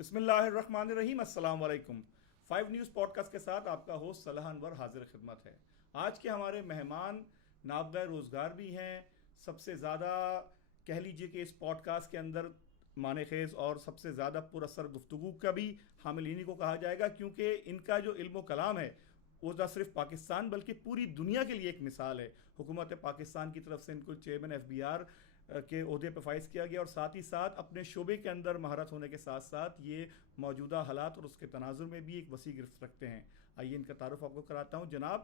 بسم اللہ الرحمن الرحیم. السلام علیکم. 5 نیوز پوڈ کاسٹ کے ساتھ آپ کا ہوسٹ صلاح انور حاضر خدمت ہے. آج کے ہمارے مہمان نابغہ روزگار بھی ہیں. سب سے زیادہ کہہ لیجیے کہ اس پوڈ کاسٹ کے اندر معنی خیز اور سب سے زیادہ پر اثر گفتگو کا بھی حامل انہی کو کہا جائے گا، کیونکہ ان کا جو علم و کلام ہے وہ نہ صرف پاکستان بلکہ پوری دنیا کے لیے ایک مثال ہے. حکومت پاکستان کی طرف سے ان کو چیئرمین FBR کے عہدے پہ فائز کیا گیا، اور ساتھ ہی ساتھ اپنے شعبے کے اندر مہارت ہونے کے ساتھ ساتھ یہ موجودہ حالات اور اس کے تناظر میں بھی ایک وسیع گرفت رکھتے ہیں. آئیے ان کا تعارف آپ کو کراتا ہوں. جناب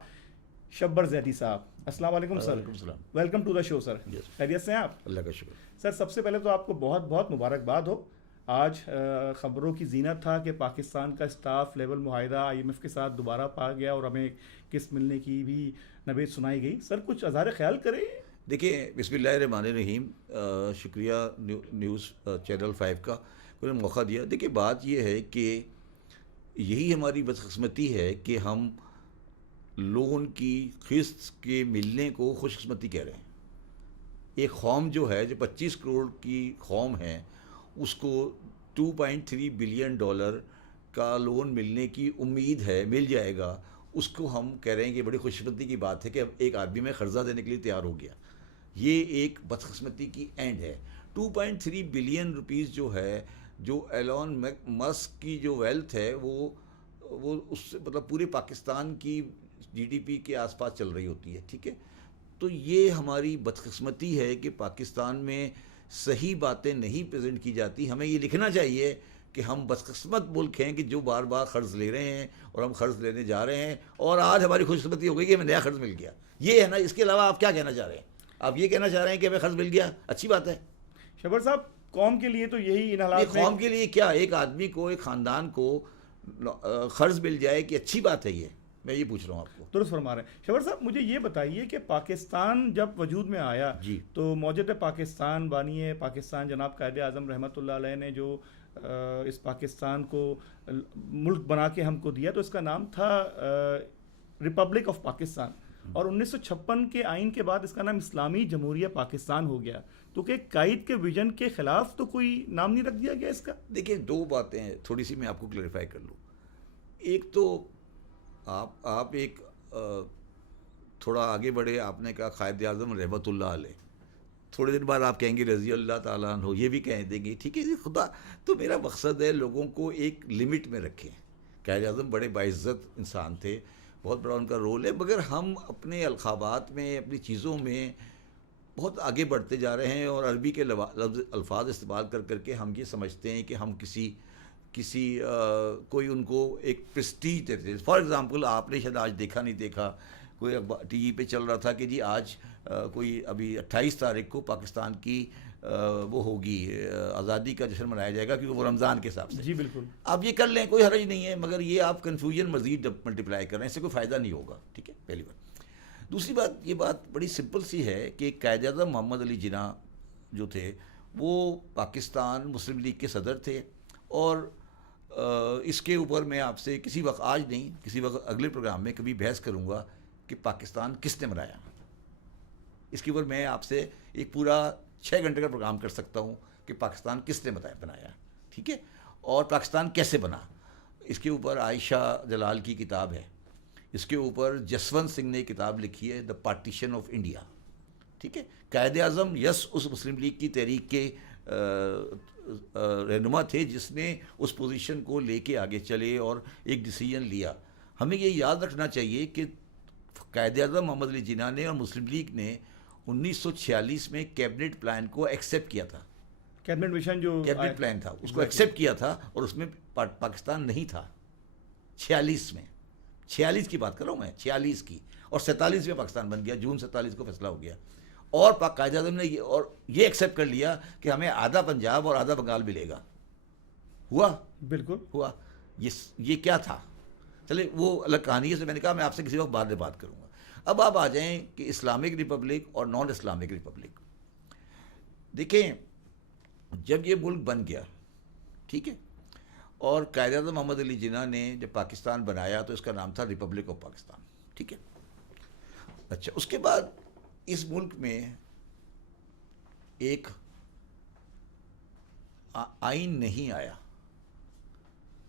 شبر زیدی صاحب، السلام علیکم سر. وعلیکم السلام. ویلکم ٹو دا شو سر. خیریت سے ہیں آپ؟ اللہ کا شکر. سر سب سے پہلے تو آپ کو بہت بہت مبارکباد ہو. آج خبروں کی زینت تھا کہ پاکستان کا اسٹاف لیول معاہدہ IMF کے ساتھ دوبارہ پا گیا اور ہمیں قسط ملنے کی بھی نوید سنائی گئی. سر کچھ اظہار خیال کریں. دیکھیں، بسم اللہ الرحمن الرحیم. شکریہ نیوز چینل 5 کا انہوں نے موقع دیا. دیکھیں، بات یہ ہے کہ یہی ہماری بدقسمتی ہے کہ ہم لون کی قسط کے ملنے کو خوش قسمتی کہہ رہے ہیں. ایک قوم جو ہے، جو 25 کروڑ کی قوم ہے، اس کو $2.3 بلین کا لون ملنے کی امید ہے، مل جائے گا. اس کو ہم کہہ رہے ہیں کہ بڑی خوش قسمتی کی بات ہے کہ اب ایک آدمی میں قرضہ دینے کے لیے تیار ہو گیا. یہ ایک بدقسمتی کی اینڈ ہے. 2.3 بلین روپیز جو ہے، جو ایلون مسک کی جو ویلتھ ہے، وہ اس سے مطلب پورے پاکستان کی GDP کے آس پاس چل رہی ہوتی ہے. ٹھیک ہے، تو یہ ہماری بدقسمتی ہے کہ پاکستان میں صحیح باتیں نہیں پریزنٹ کی جاتی. ہمیں یہ لکھنا چاہیے کہ ہم بدقسمت ملک ہیں کہ جو بار بار قرض لے رہے ہیں اور ہم قرض لینے جا رہے ہیں، اور آج ہماری خوش قسمتی ہو گئی کہ ہمیں نیا قرض مل گیا. یہ ہے نا. اس کے علاوہ آپ کیا کہنا چاہ رہے ہیں؟ آپ یہ کہنا چاہ رہے ہیں کہ ہمیں قرض مل گیا، اچھی بات ہے. شبر صاحب، قوم کے لیے تو یہی ان حالات میں، قوم کے لیے کیا، ایک آدمی کو، ایک خاندان کو قرض مل جائے کہ اچھی بات ہے. یہ میں یہ پوچھ رہا ہوں آپ کو. درست فرما رہے ہیں. شبر صاحب مجھے یہ بتائیے کہ پاکستان جب وجود میں آیا جی، تو موجود پاکستان بانی پاکستان جناب قائد اعظم رحمۃ اللہ علیہ نے جو اس پاکستان کو ملک بنا کے ہم کو دیا، تو اس کا نام تھا ریپبلک آف پاکستان. اور 1956 کے آئین کے بعد اس کا نام اسلامی جمہوریہ پاکستان ہو گیا. تو کہ قائد کے ویژن کے خلاف تو کوئی نام نہیں رکھ دیا گیا اس کا؟ دیکھیں، دو باتیں ہیں، تھوڑی سی میں آپ کو کلیریفائی کر لوں. ایک تو آپ ایک تھوڑا آگے بڑھے. آپ نے کہا قائد اعظم رحمۃ اللہ علیہ، تھوڑے دن بعد آپ کہیں گے رضی اللہ تعالیٰ عنہ، یہ بھی کہہ دیں گے. ٹھیک ہے جی، خدا. تو میرا مقصد ہے لوگوں کو ایک لمٹ میں رکھیں. قائد اعظم بڑے باعزت انسان تھے، بہت بڑا ان کا رول ہے، مگر ہم اپنے القابات میں، اپنی چیزوں میں بہت آگے بڑھتے جا رہے ہیں، اور عربی کے الفاظ استعمال کر کر کے ہم یہ سمجھتے ہیں کہ ہم کسی کوئی ان کو ایک پریسٹیج دیتے ہیں. فار ایگزامپل، آپ نے شاید آج دیکھا نہیں دیکھا، کوئی TV پہ چل رہا تھا کہ جی آج کوئی ابھی 28 تاریخ کو پاکستان کی وہ ہوگی، آزادی کا جشن منایا جائے گا، کیونکہ وہ رمضان کے حساب سے. جی بالکل. آپ یہ کر لیں، کوئی حرج نہیں ہے، مگر یہ آپ کنفیوژن مزید ملٹیپلائی کر رہے ہیں، اس سے کوئی فائدہ نہیں ہوگا. ٹھیک ہے، پہلی بات. دوسری بات، یہ بات بڑی سمپل سی ہے کہ قائد اعظم محمد علی جناح جو تھے، وہ پاکستان مسلم لیگ کے صدر تھے. اور اس کے اوپر میں آپ سے کسی وقت، آج نہیں، کسی وقت اگلے پروگرام میں کبھی بحث کروں گا کہ پاکستان کس نے بنایا. اس کے اوپر میں آپ سے ایک پورا 6 گھنٹے کا پروگرام کر سکتا ہوں کہ پاکستان کس نے بنایا. ٹھیک ہے، اور پاکستان کیسے بنا. اس کے اوپر عائشہ جلال کی کتاب ہے. اس کے اوپر جسونت سنگھ نے کتاب لکھی ہے، دا پارٹیشن آف انڈیا. ٹھیک ہے. قائد اعظم اس مسلم لیگ کی تحریک کے رہنما تھے، جس نے اس پوزیشن کو لے کے آگے چلے اور ایک ڈیسیجن لیا. ہمیں یہ یاد رکھنا چاہیے کہ قائد اعظم محمد علی جناح نے اور مسلم لیگ نے 1946 میں کیبنٹ پلان کو ایکسیپٹ کیا تھا. کیبنٹ مشن جو کیبنٹ پلان تھا، اس کو ایکسیپٹ کیا تھا، اور اس میں پاکستان نہیں تھا. 46 میں، 46 کی بات کر رہا ہوں میں، 46 کی. اور 47 میں پاکستان بن گیا، جون 47 کو فیصلہ ہو گیا. اور قائد اعظم نے یہ ایکسیپٹ کر لیا کہ ہمیں آدھا پنجاب اور آدھا بنگال ملے گا. ہوا؟ بالکل ہوا. یہ کیا تھا؟ چلے وہ الگ کہانی ہے، سے میں نے کہا میں آپ سے کسی وقت بعد میں بات کروں گا. اب آپ آ جائیں کہ اسلامک ریپبلک اور نان اسلامک ریپبلک. دیکھیں، جب یہ ملک بن گیا، ٹھیک ہے، اور قائد اعظم محمد علی جناح نے جب پاکستان بنایا تو اس کا نام تھا ریپبلک آف پاکستان. ٹھیک ہے. اچھا، اس کے بعد اس ملک میں ایک آئین نہیں آیا.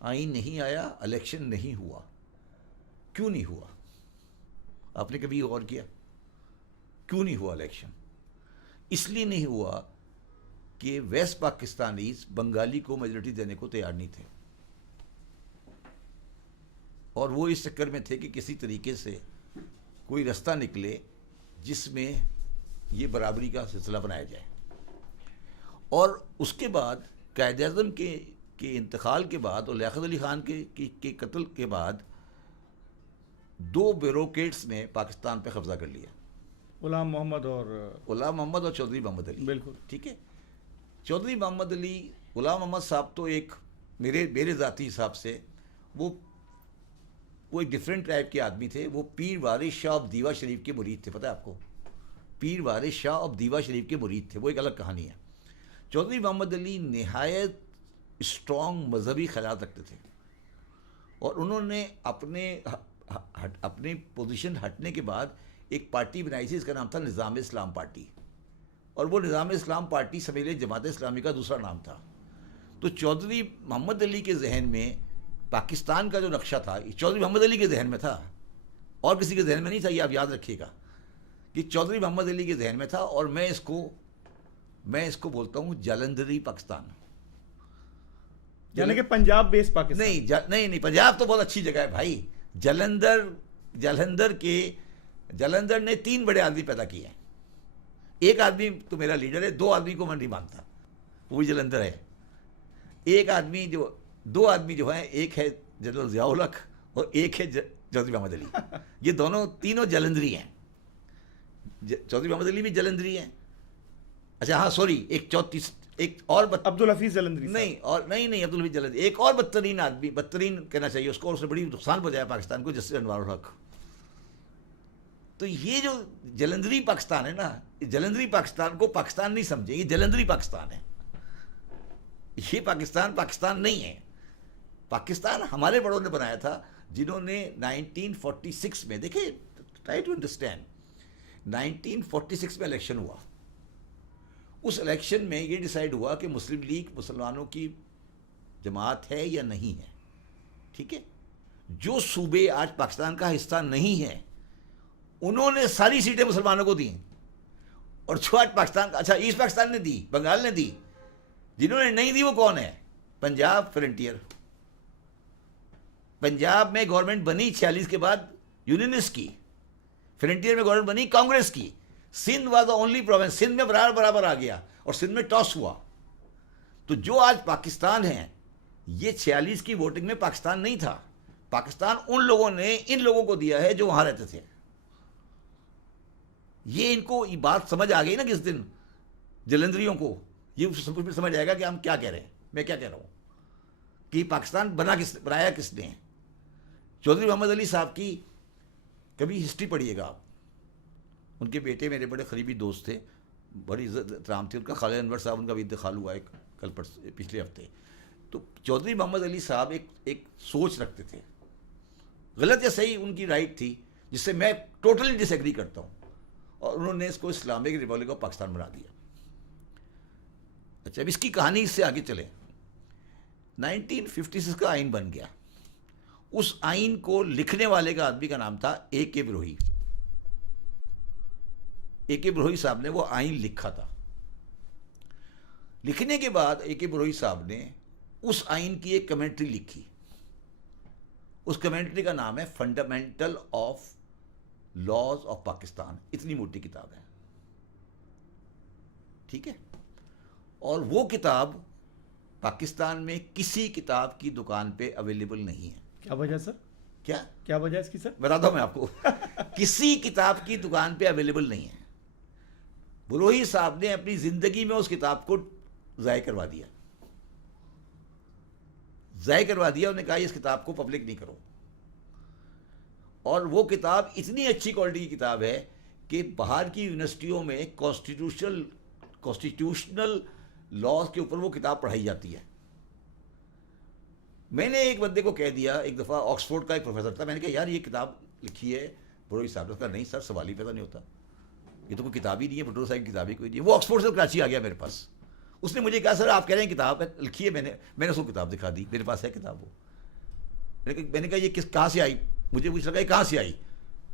آئین نہیں آیا، الیکشن نہیں ہوا. کیوں نہیں ہوا؟ آپ نے کبھی غور کیا کیوں نہیں ہوا الیکشن؟ اس لیے نہیں ہوا کہ ویسٹ پاکستانیز بنگالی کو میجورٹی دینے کو تیار نہیں تھے، اور وہ اس چکر میں تھے کہ کسی طریقے سے کوئی رستہ نکلے جس میں یہ برابری کا سلسلہ بنایا جائے. اور اس کے بعد قائد اعظم کے انتقال کے بعد اور لیاقت علی خان کے قتل کے بعد 2 بیوروکریٹس نے پاکستان پہ قبضہ کر لیا، غلام محمد اور چودھری محمد علی. بالکل ٹھیک ہے. چودھری محمد علی، غلام محمد صاحب تو ایک میرے ذاتی حساب سے وہ ایک ڈیفرنٹ ٹائپ کے آدمی تھے. وہ پیر وارث شاہ آف دیوا شریف کے مرید تھے. پتہ ہے آپ کو؟ پیر وارث شاہ آف دیوا شریف کے مرید تھے. وہ ایک الگ کہانی ہے. چودھری محمد علی نہایت اسٹرانگ مذہبی خیالات رکھتے تھے، اور انہوں نے اپنے پوزیشن ہٹنے کے بعد ایک پارٹی بنائی تھی، اس کا نام تھا نظام اسلام پارٹی، اور وہ نظام اسلام پارٹی سمیل جماعت اسلامی کا دوسرا نام تھا. تو چودھری محمد علی کے ذہن میں پاکستان کا جو نقشہ تھا، یہ چودھری محمد علی کے ذہن میں تھا، اور کسی کے ذہن میں نہیں تھا. یہ آپ یاد رکھیے گا کہ چودھری محمد علی کے ذہن میں تھا. اور میں اس کو بولتا ہوں جالندھری پاکستان. یعنی کہ پنجاب بیس پاکستان. نہیں، پنجاب تو بہت اچھی جگہ ہے بھائی. جلندھر نے 3 بڑے آدمی پیدا کیے ہیں. ایک آدمی تو میرا لیڈر ہے، 2 آدمی کو میں نہیں مانتا، وہی جلندھر ہے. دو آدمی جو ہیں، ایک ہے جنرل ضیاء الحق اور ایک ہے چودھری محمد علی. یہ تینوں جلندھری ہیں. چودھری محمد علی بھی جلندھری ہیں. اچھا ہاں سوری، ایک اور عبدالحفیظ جلندھری نہیں، اور نہیں عبدالحفیظ جلندھری. ایک اور بدترین آدمی، بدترین کہنا چاہیے اس کو، اور اس نے بڑی نقصان پہنچایا پاکستان کو، جسٹس انوار الحق. تو یہ جو جلندھری پاکستان ہے نا، جلندھری پاکستان کو پاکستان نہیں سمجھے، یہ جلندھری پاکستان ہے. یہ پاکستان نہیں ہے. پاکستان ہمارے بڑوں نے بنایا تھا، جنہوں نے 1946 میں، دیکھیں ٹرائی ٹو انڈرسٹینڈ، 1946 میں الیکشن ہوا. اس الیکشن میں یہ ڈیسائیڈ ہوا کہ مسلم لیگ مسلمانوں کی جماعت ہے یا نہیں ہے. ٹھیک ہے. جو صوبے آج پاکستان کا حصہ نہیں ہیں، انہوں نے ساری سیٹیں مسلمانوں کو دیں. اور جو آج پاکستان، اچھا ایسٹ پاکستان نے دی، بنگال نے دی. جنہوں نے نہیں دی وہ کون ہے؟ پنجاب فرنٹیئر. پنجاب میں گورنمنٹ بنی 46 کے بعد یونینسٹ کی، فرنٹیئر میں گورنمنٹ بنی کانگریس کی. Sindh was the only province, Sindh میں برابر آ گیا، اور سندھ میں ٹاس ہوا. تو جو آج پاکستان ہے، یہ 46 کی ووٹنگ میں پاکستان نہیں تھا. پاکستان ان لوگوں نے ان لوگوں کو دیا ہے جو وہاں رہتے تھے. یہ ان کو یہ بات سمجھ آ گئی نا کس دن، جلندھریوں کو یہ سمجھ آئے گا کہ ہم کیا کہہ رہے ہیں، میں کیا کہہ رہا ہوں، کہ پاکستان بنایا کس نے. چودھری محمد علی صاحب کی کبھی ہسٹری پڑھیے گا آپ. ان کے بیٹے میرے بڑے قریبی دوست تھے، بڑی عزت احترام تھی ان کا. خالد انور صاحب، ان کا بھی انتقال ہوا ہے پچھلے ہفتے. تو چودھری محمد علی صاحب ایک سوچ رکھتے تھے، غلط یا صحیح ان کی رائٹ تھی، جس سے میں ٹوٹلی ڈس ایگری کرتا ہوں. اور انہوں نے اس کو اسلامک ریپبلک آف پاکستان بنا دیا. اچھا اب اس کی کہانی اس سے آگے چلیں. 1956 کا آئین بن گیا. اس آئین کو لکھنے والے کا آدمی کا نام تھا اے کے بروہی. اے کے بروہی صاحب نے وہ آئین لکھا تھا. لکھنے کے بعد اے کے بروہی صاحب نے اس آئین کی ایک کمنٹری لکھی. اس کمنٹری کا نام ہے fundamental of laws of Pakistan. اتنی موٹی کتاب ہے. ٹھیک ہے. اور وہ کتاب پاکستان میں کسی کتاب کی دکان پہ اویلیبل نہیں ہے. کیا وجہ سر؟ کیا وجہ اس کی سر؟ بتاتا ہوں میں آپ کو. کسی کتاب کی دکان پہ اویلیبل نہیں ہے. بروہی صاحب نے اپنی زندگی میں اس کتاب کو ضائع کروا دیا. انہوں نے کہا اس کتاب کو پبلک نہیں کرو. اور وہ کتاب اتنی اچھی کوالٹی کی کتاب ہے کہ باہر کی یونیورسٹیوں میں کانسٹیٹیوشنل لاز کے اوپر وہ کتاب پڑھائی جاتی ہے. میں نے ایک بندے کو کہہ دیا، ایک دفعہ آکسفورڈ کا ایک پروفیسر تھا، میں نے کہا یار یہ کتاب لکھی ہے بروہی صاحب نے. کہا نہیں سر، سوال ہی پیدا نہیں ہوتا، یہ تو کوئی کتاب ہی نہیں ہے، بٹور صاحب کی کتاب ہی کوئی نہیں ہے. وہ آکسفورڈ سے کراچی آ گیا میرے پاس. اس نے مجھے کہا سر آپ کہہ رہے ہیں کتاب لکھی ہے، میں نے اس کو کتاب دکھا دی، میرے پاس ہے کتاب. وہ میں نے کہا یہ کہاں سے آئی؟ مجھے پوچھ لگا یہ کہاں سے آئی؟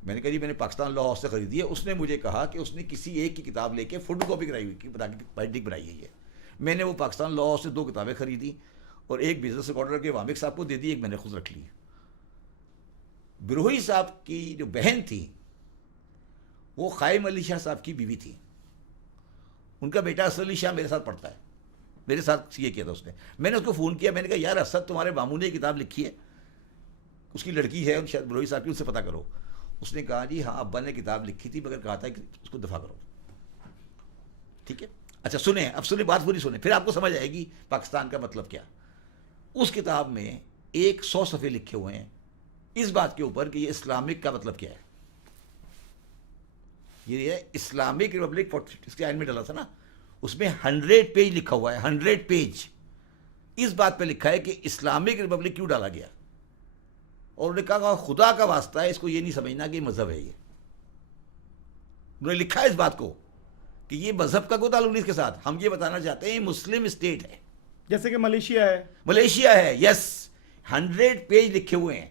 میں نے کہا جی میں نے پاکستان لا ہاؤس سے خریدی ہے. اس نے مجھے کہا کہ اس نے کسی ایک کی کتاب لے کے فوٹو کاپی کرائی ہوئی بائنڈنگ بنائی ہے یہ. میں نے وہ پاکستان لا ہاؤس سے 2 کتابیں خریدی اور ایک بزنس ریکارڈر کے وامق صاحب کو دے دی, ایک میں نے خود رکھ لی. بروہی صاحب کی جو بہن تھی وہ قائم علی شاہ صاحب کی بیوی تھی. ان کا بیٹا اسد علی شاہ میرے ساتھ پڑھتا ہے, میرے ساتھ یہ کیا تھا اس نے. میں نے اس کو فون کیا, میں نے کہا یار اسد تمہارے ماموں نے یہ کتاب لکھی ہے, اس کی لڑکی ہے شاید بروہی صاحب کی, اس سے پتہ کرو. اس نے کہا جی ہاں ابا نے کتاب لکھی تھی مگر کہا تھا کہ اس کو دفاع کرو. ٹھیک ہے, اچھا سنیں, اب سنیں بات پوری سنیں, پھر آپ کو سمجھ آئے گی پاکستان کا مطلب کیا. اس کتاب میں 100 صفحے لکھے ہوئے ہیں اس بات کے اوپر کہ یہ اسلامک کا مطلب کیا ہے. یہ ہے اسلامک ریپبلک 49 میں ڈالا تھا نا, اس میں 100 پیج لکھا ہوا ہے, 100 پیج اس بات پہ لکھا ہے کہ اسلامک ریپبلک کیوں ڈالا گیا. اور انہوں نے کہا خدا کا واسطہ ہے اس کو یہ نہیں سمجھنا کہ یہ مذہب ہے. یہ انہوں نے لکھا ہے اس بات کو کہ یہ مذہب کا کوئی تعلق نہیں اس کے ساتھ. ہم یہ بتانا چاہتے ہیں مسلم اسٹیٹ ہے, جیسے کہ ملیشیا ہے. ملیشیا ہے, یس. 100 پیج لکھے ہوئے ہیں.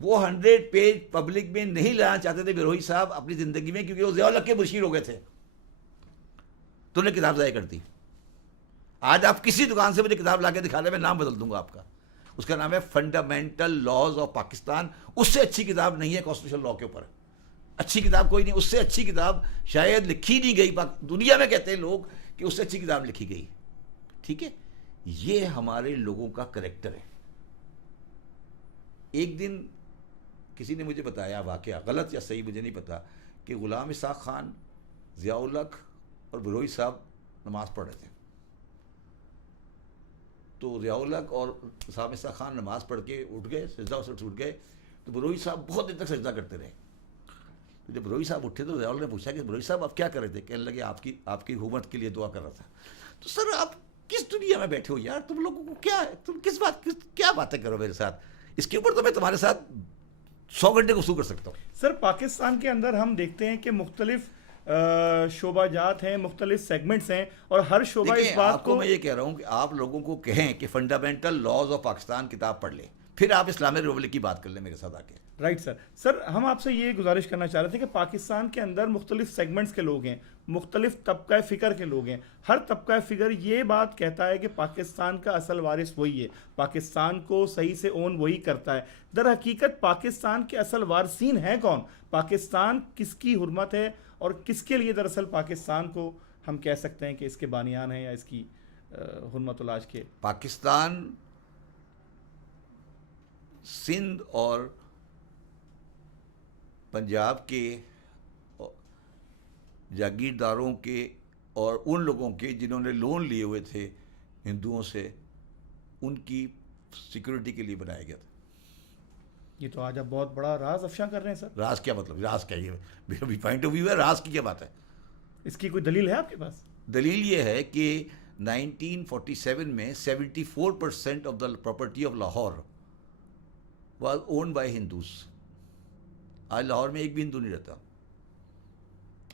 وہ 100 پیج پبلک میں نہیں لانا چاہتے تھے بروہی صاحب اپنی زندگی میں, کیونکہ وہ ضیاء الحق کے مشیر ہو گئے تھے. تو انہیں کتاب ضائع کر دی. آج آپ کسی دکان سے مجھے کتاب لا کے دکھا دیں, میں نام بدل دوں گا آپ کا. اس کا نام ہے فنڈامنٹل لاز آف پاکستان. اس سے اچھی کتاب نہیں ہے کانسٹیٹیوشن لا کے اوپر. اچھی کتاب کوئی نہیں, اس سے اچھی کتاب شاید لکھی نہیں گئی. دنیا میں کہتے ہیں لوگ کہ اس سے اچھی کتاب لکھی گئی. ٹھیک ہے, یہ ہمارے لوگوں کا کریکٹر ہے. ایک دن کسی نے مجھے بتایا واقعہ, غلط یا صحیح مجھے نہیں پتا, کہ غلام اسحاق خان, ضیاء الحق اور بروہی صاحب نماز پڑھ رہے تھے. تو ضیاء الحق اور غلام اسحاق خان نماز پڑھ کے اٹھ گئے, سجدہ سے اٹھ گئے. تو بروہی صاحب بہت دیر تک سجدہ کرتے رہے. تو جب بروہی صاحب اٹھے تو ضیاء الحق نے پوچھا کہ بروہی صاحب آپ کیا کر رہے تھے؟ کہنے لگے آپ کی حکومت کے لیے دعا کر رہا تھا. تو سر آپ کس دنیا میں بیٹھے ہو یار, تم لوگوں کو کیا ہے, تم کیا باتیں کرو میرے ساتھ, اس کے اوپر تو میں تمہارے ساتھ 100 گھنٹے گفتگو کر سکتا ہوں. سر پاکستان کے اندر ہم دیکھتے ہیں کہ مختلف شعبہ جات ہیں, مختلف سیگمنٹس ہیں, اور ہر شعبہ اس بات آپ کو میں یہ کہہ رہا ہوں کہ آپ لوگوں کو کہیں کہ فنڈامنٹل لاز آف پاکستان کتاب پڑھ لیں, پھر آپ اسلامک ریپبلک کی بات کر لیں میرے ساتھ آ کے. رائٹ سر ہم آپ سے یہ گزارش کرنا چاہ رہے تھے کہ پاکستان کے اندر مختلف سیگمنٹس کے لوگ ہیں, مختلف طبقہ فکر کے لوگ ہیں. ہر طبقہ فکر یہ بات کہتا ہے کہ پاکستان کا اصل وارث وہی ہے, پاکستان کو صحیح سے اون وہی کرتا ہے. در حقیقت پاکستان کے اصل وارثین ہیں کون؟ پاکستان کس کی حرمت ہے, اور کس کے لیے دراصل پاکستان کو ہم کہہ سکتے ہیں کہ اس کے بانیان ہیں یا اس کی حرمت ولاج کے؟ پاکستان سندھ اور پنجاب کے جاگیرداروں کے اور ان لوگوں کے جنہوں نے لون لیے ہوئے تھے ہندوؤں سے, ان کی سیکورٹی کے لیے بنایا گیا تھا. یہ تو آج آپ بہت بڑا راز افشاں کر رہے ہیں سر. راز کیا مطلب, راز کیا, یہ پوائنٹ آف ویو ہے, راز کی کیا بات ہے؟ اس کی کوئی دلیل ہے آپ کے پاس؟ دلیل یہ ہے کہ 1947 میں 74% of the property of Lahore was owned by Hindus. آج لاہور میں ایک بھی ہندو نہیں رہتا,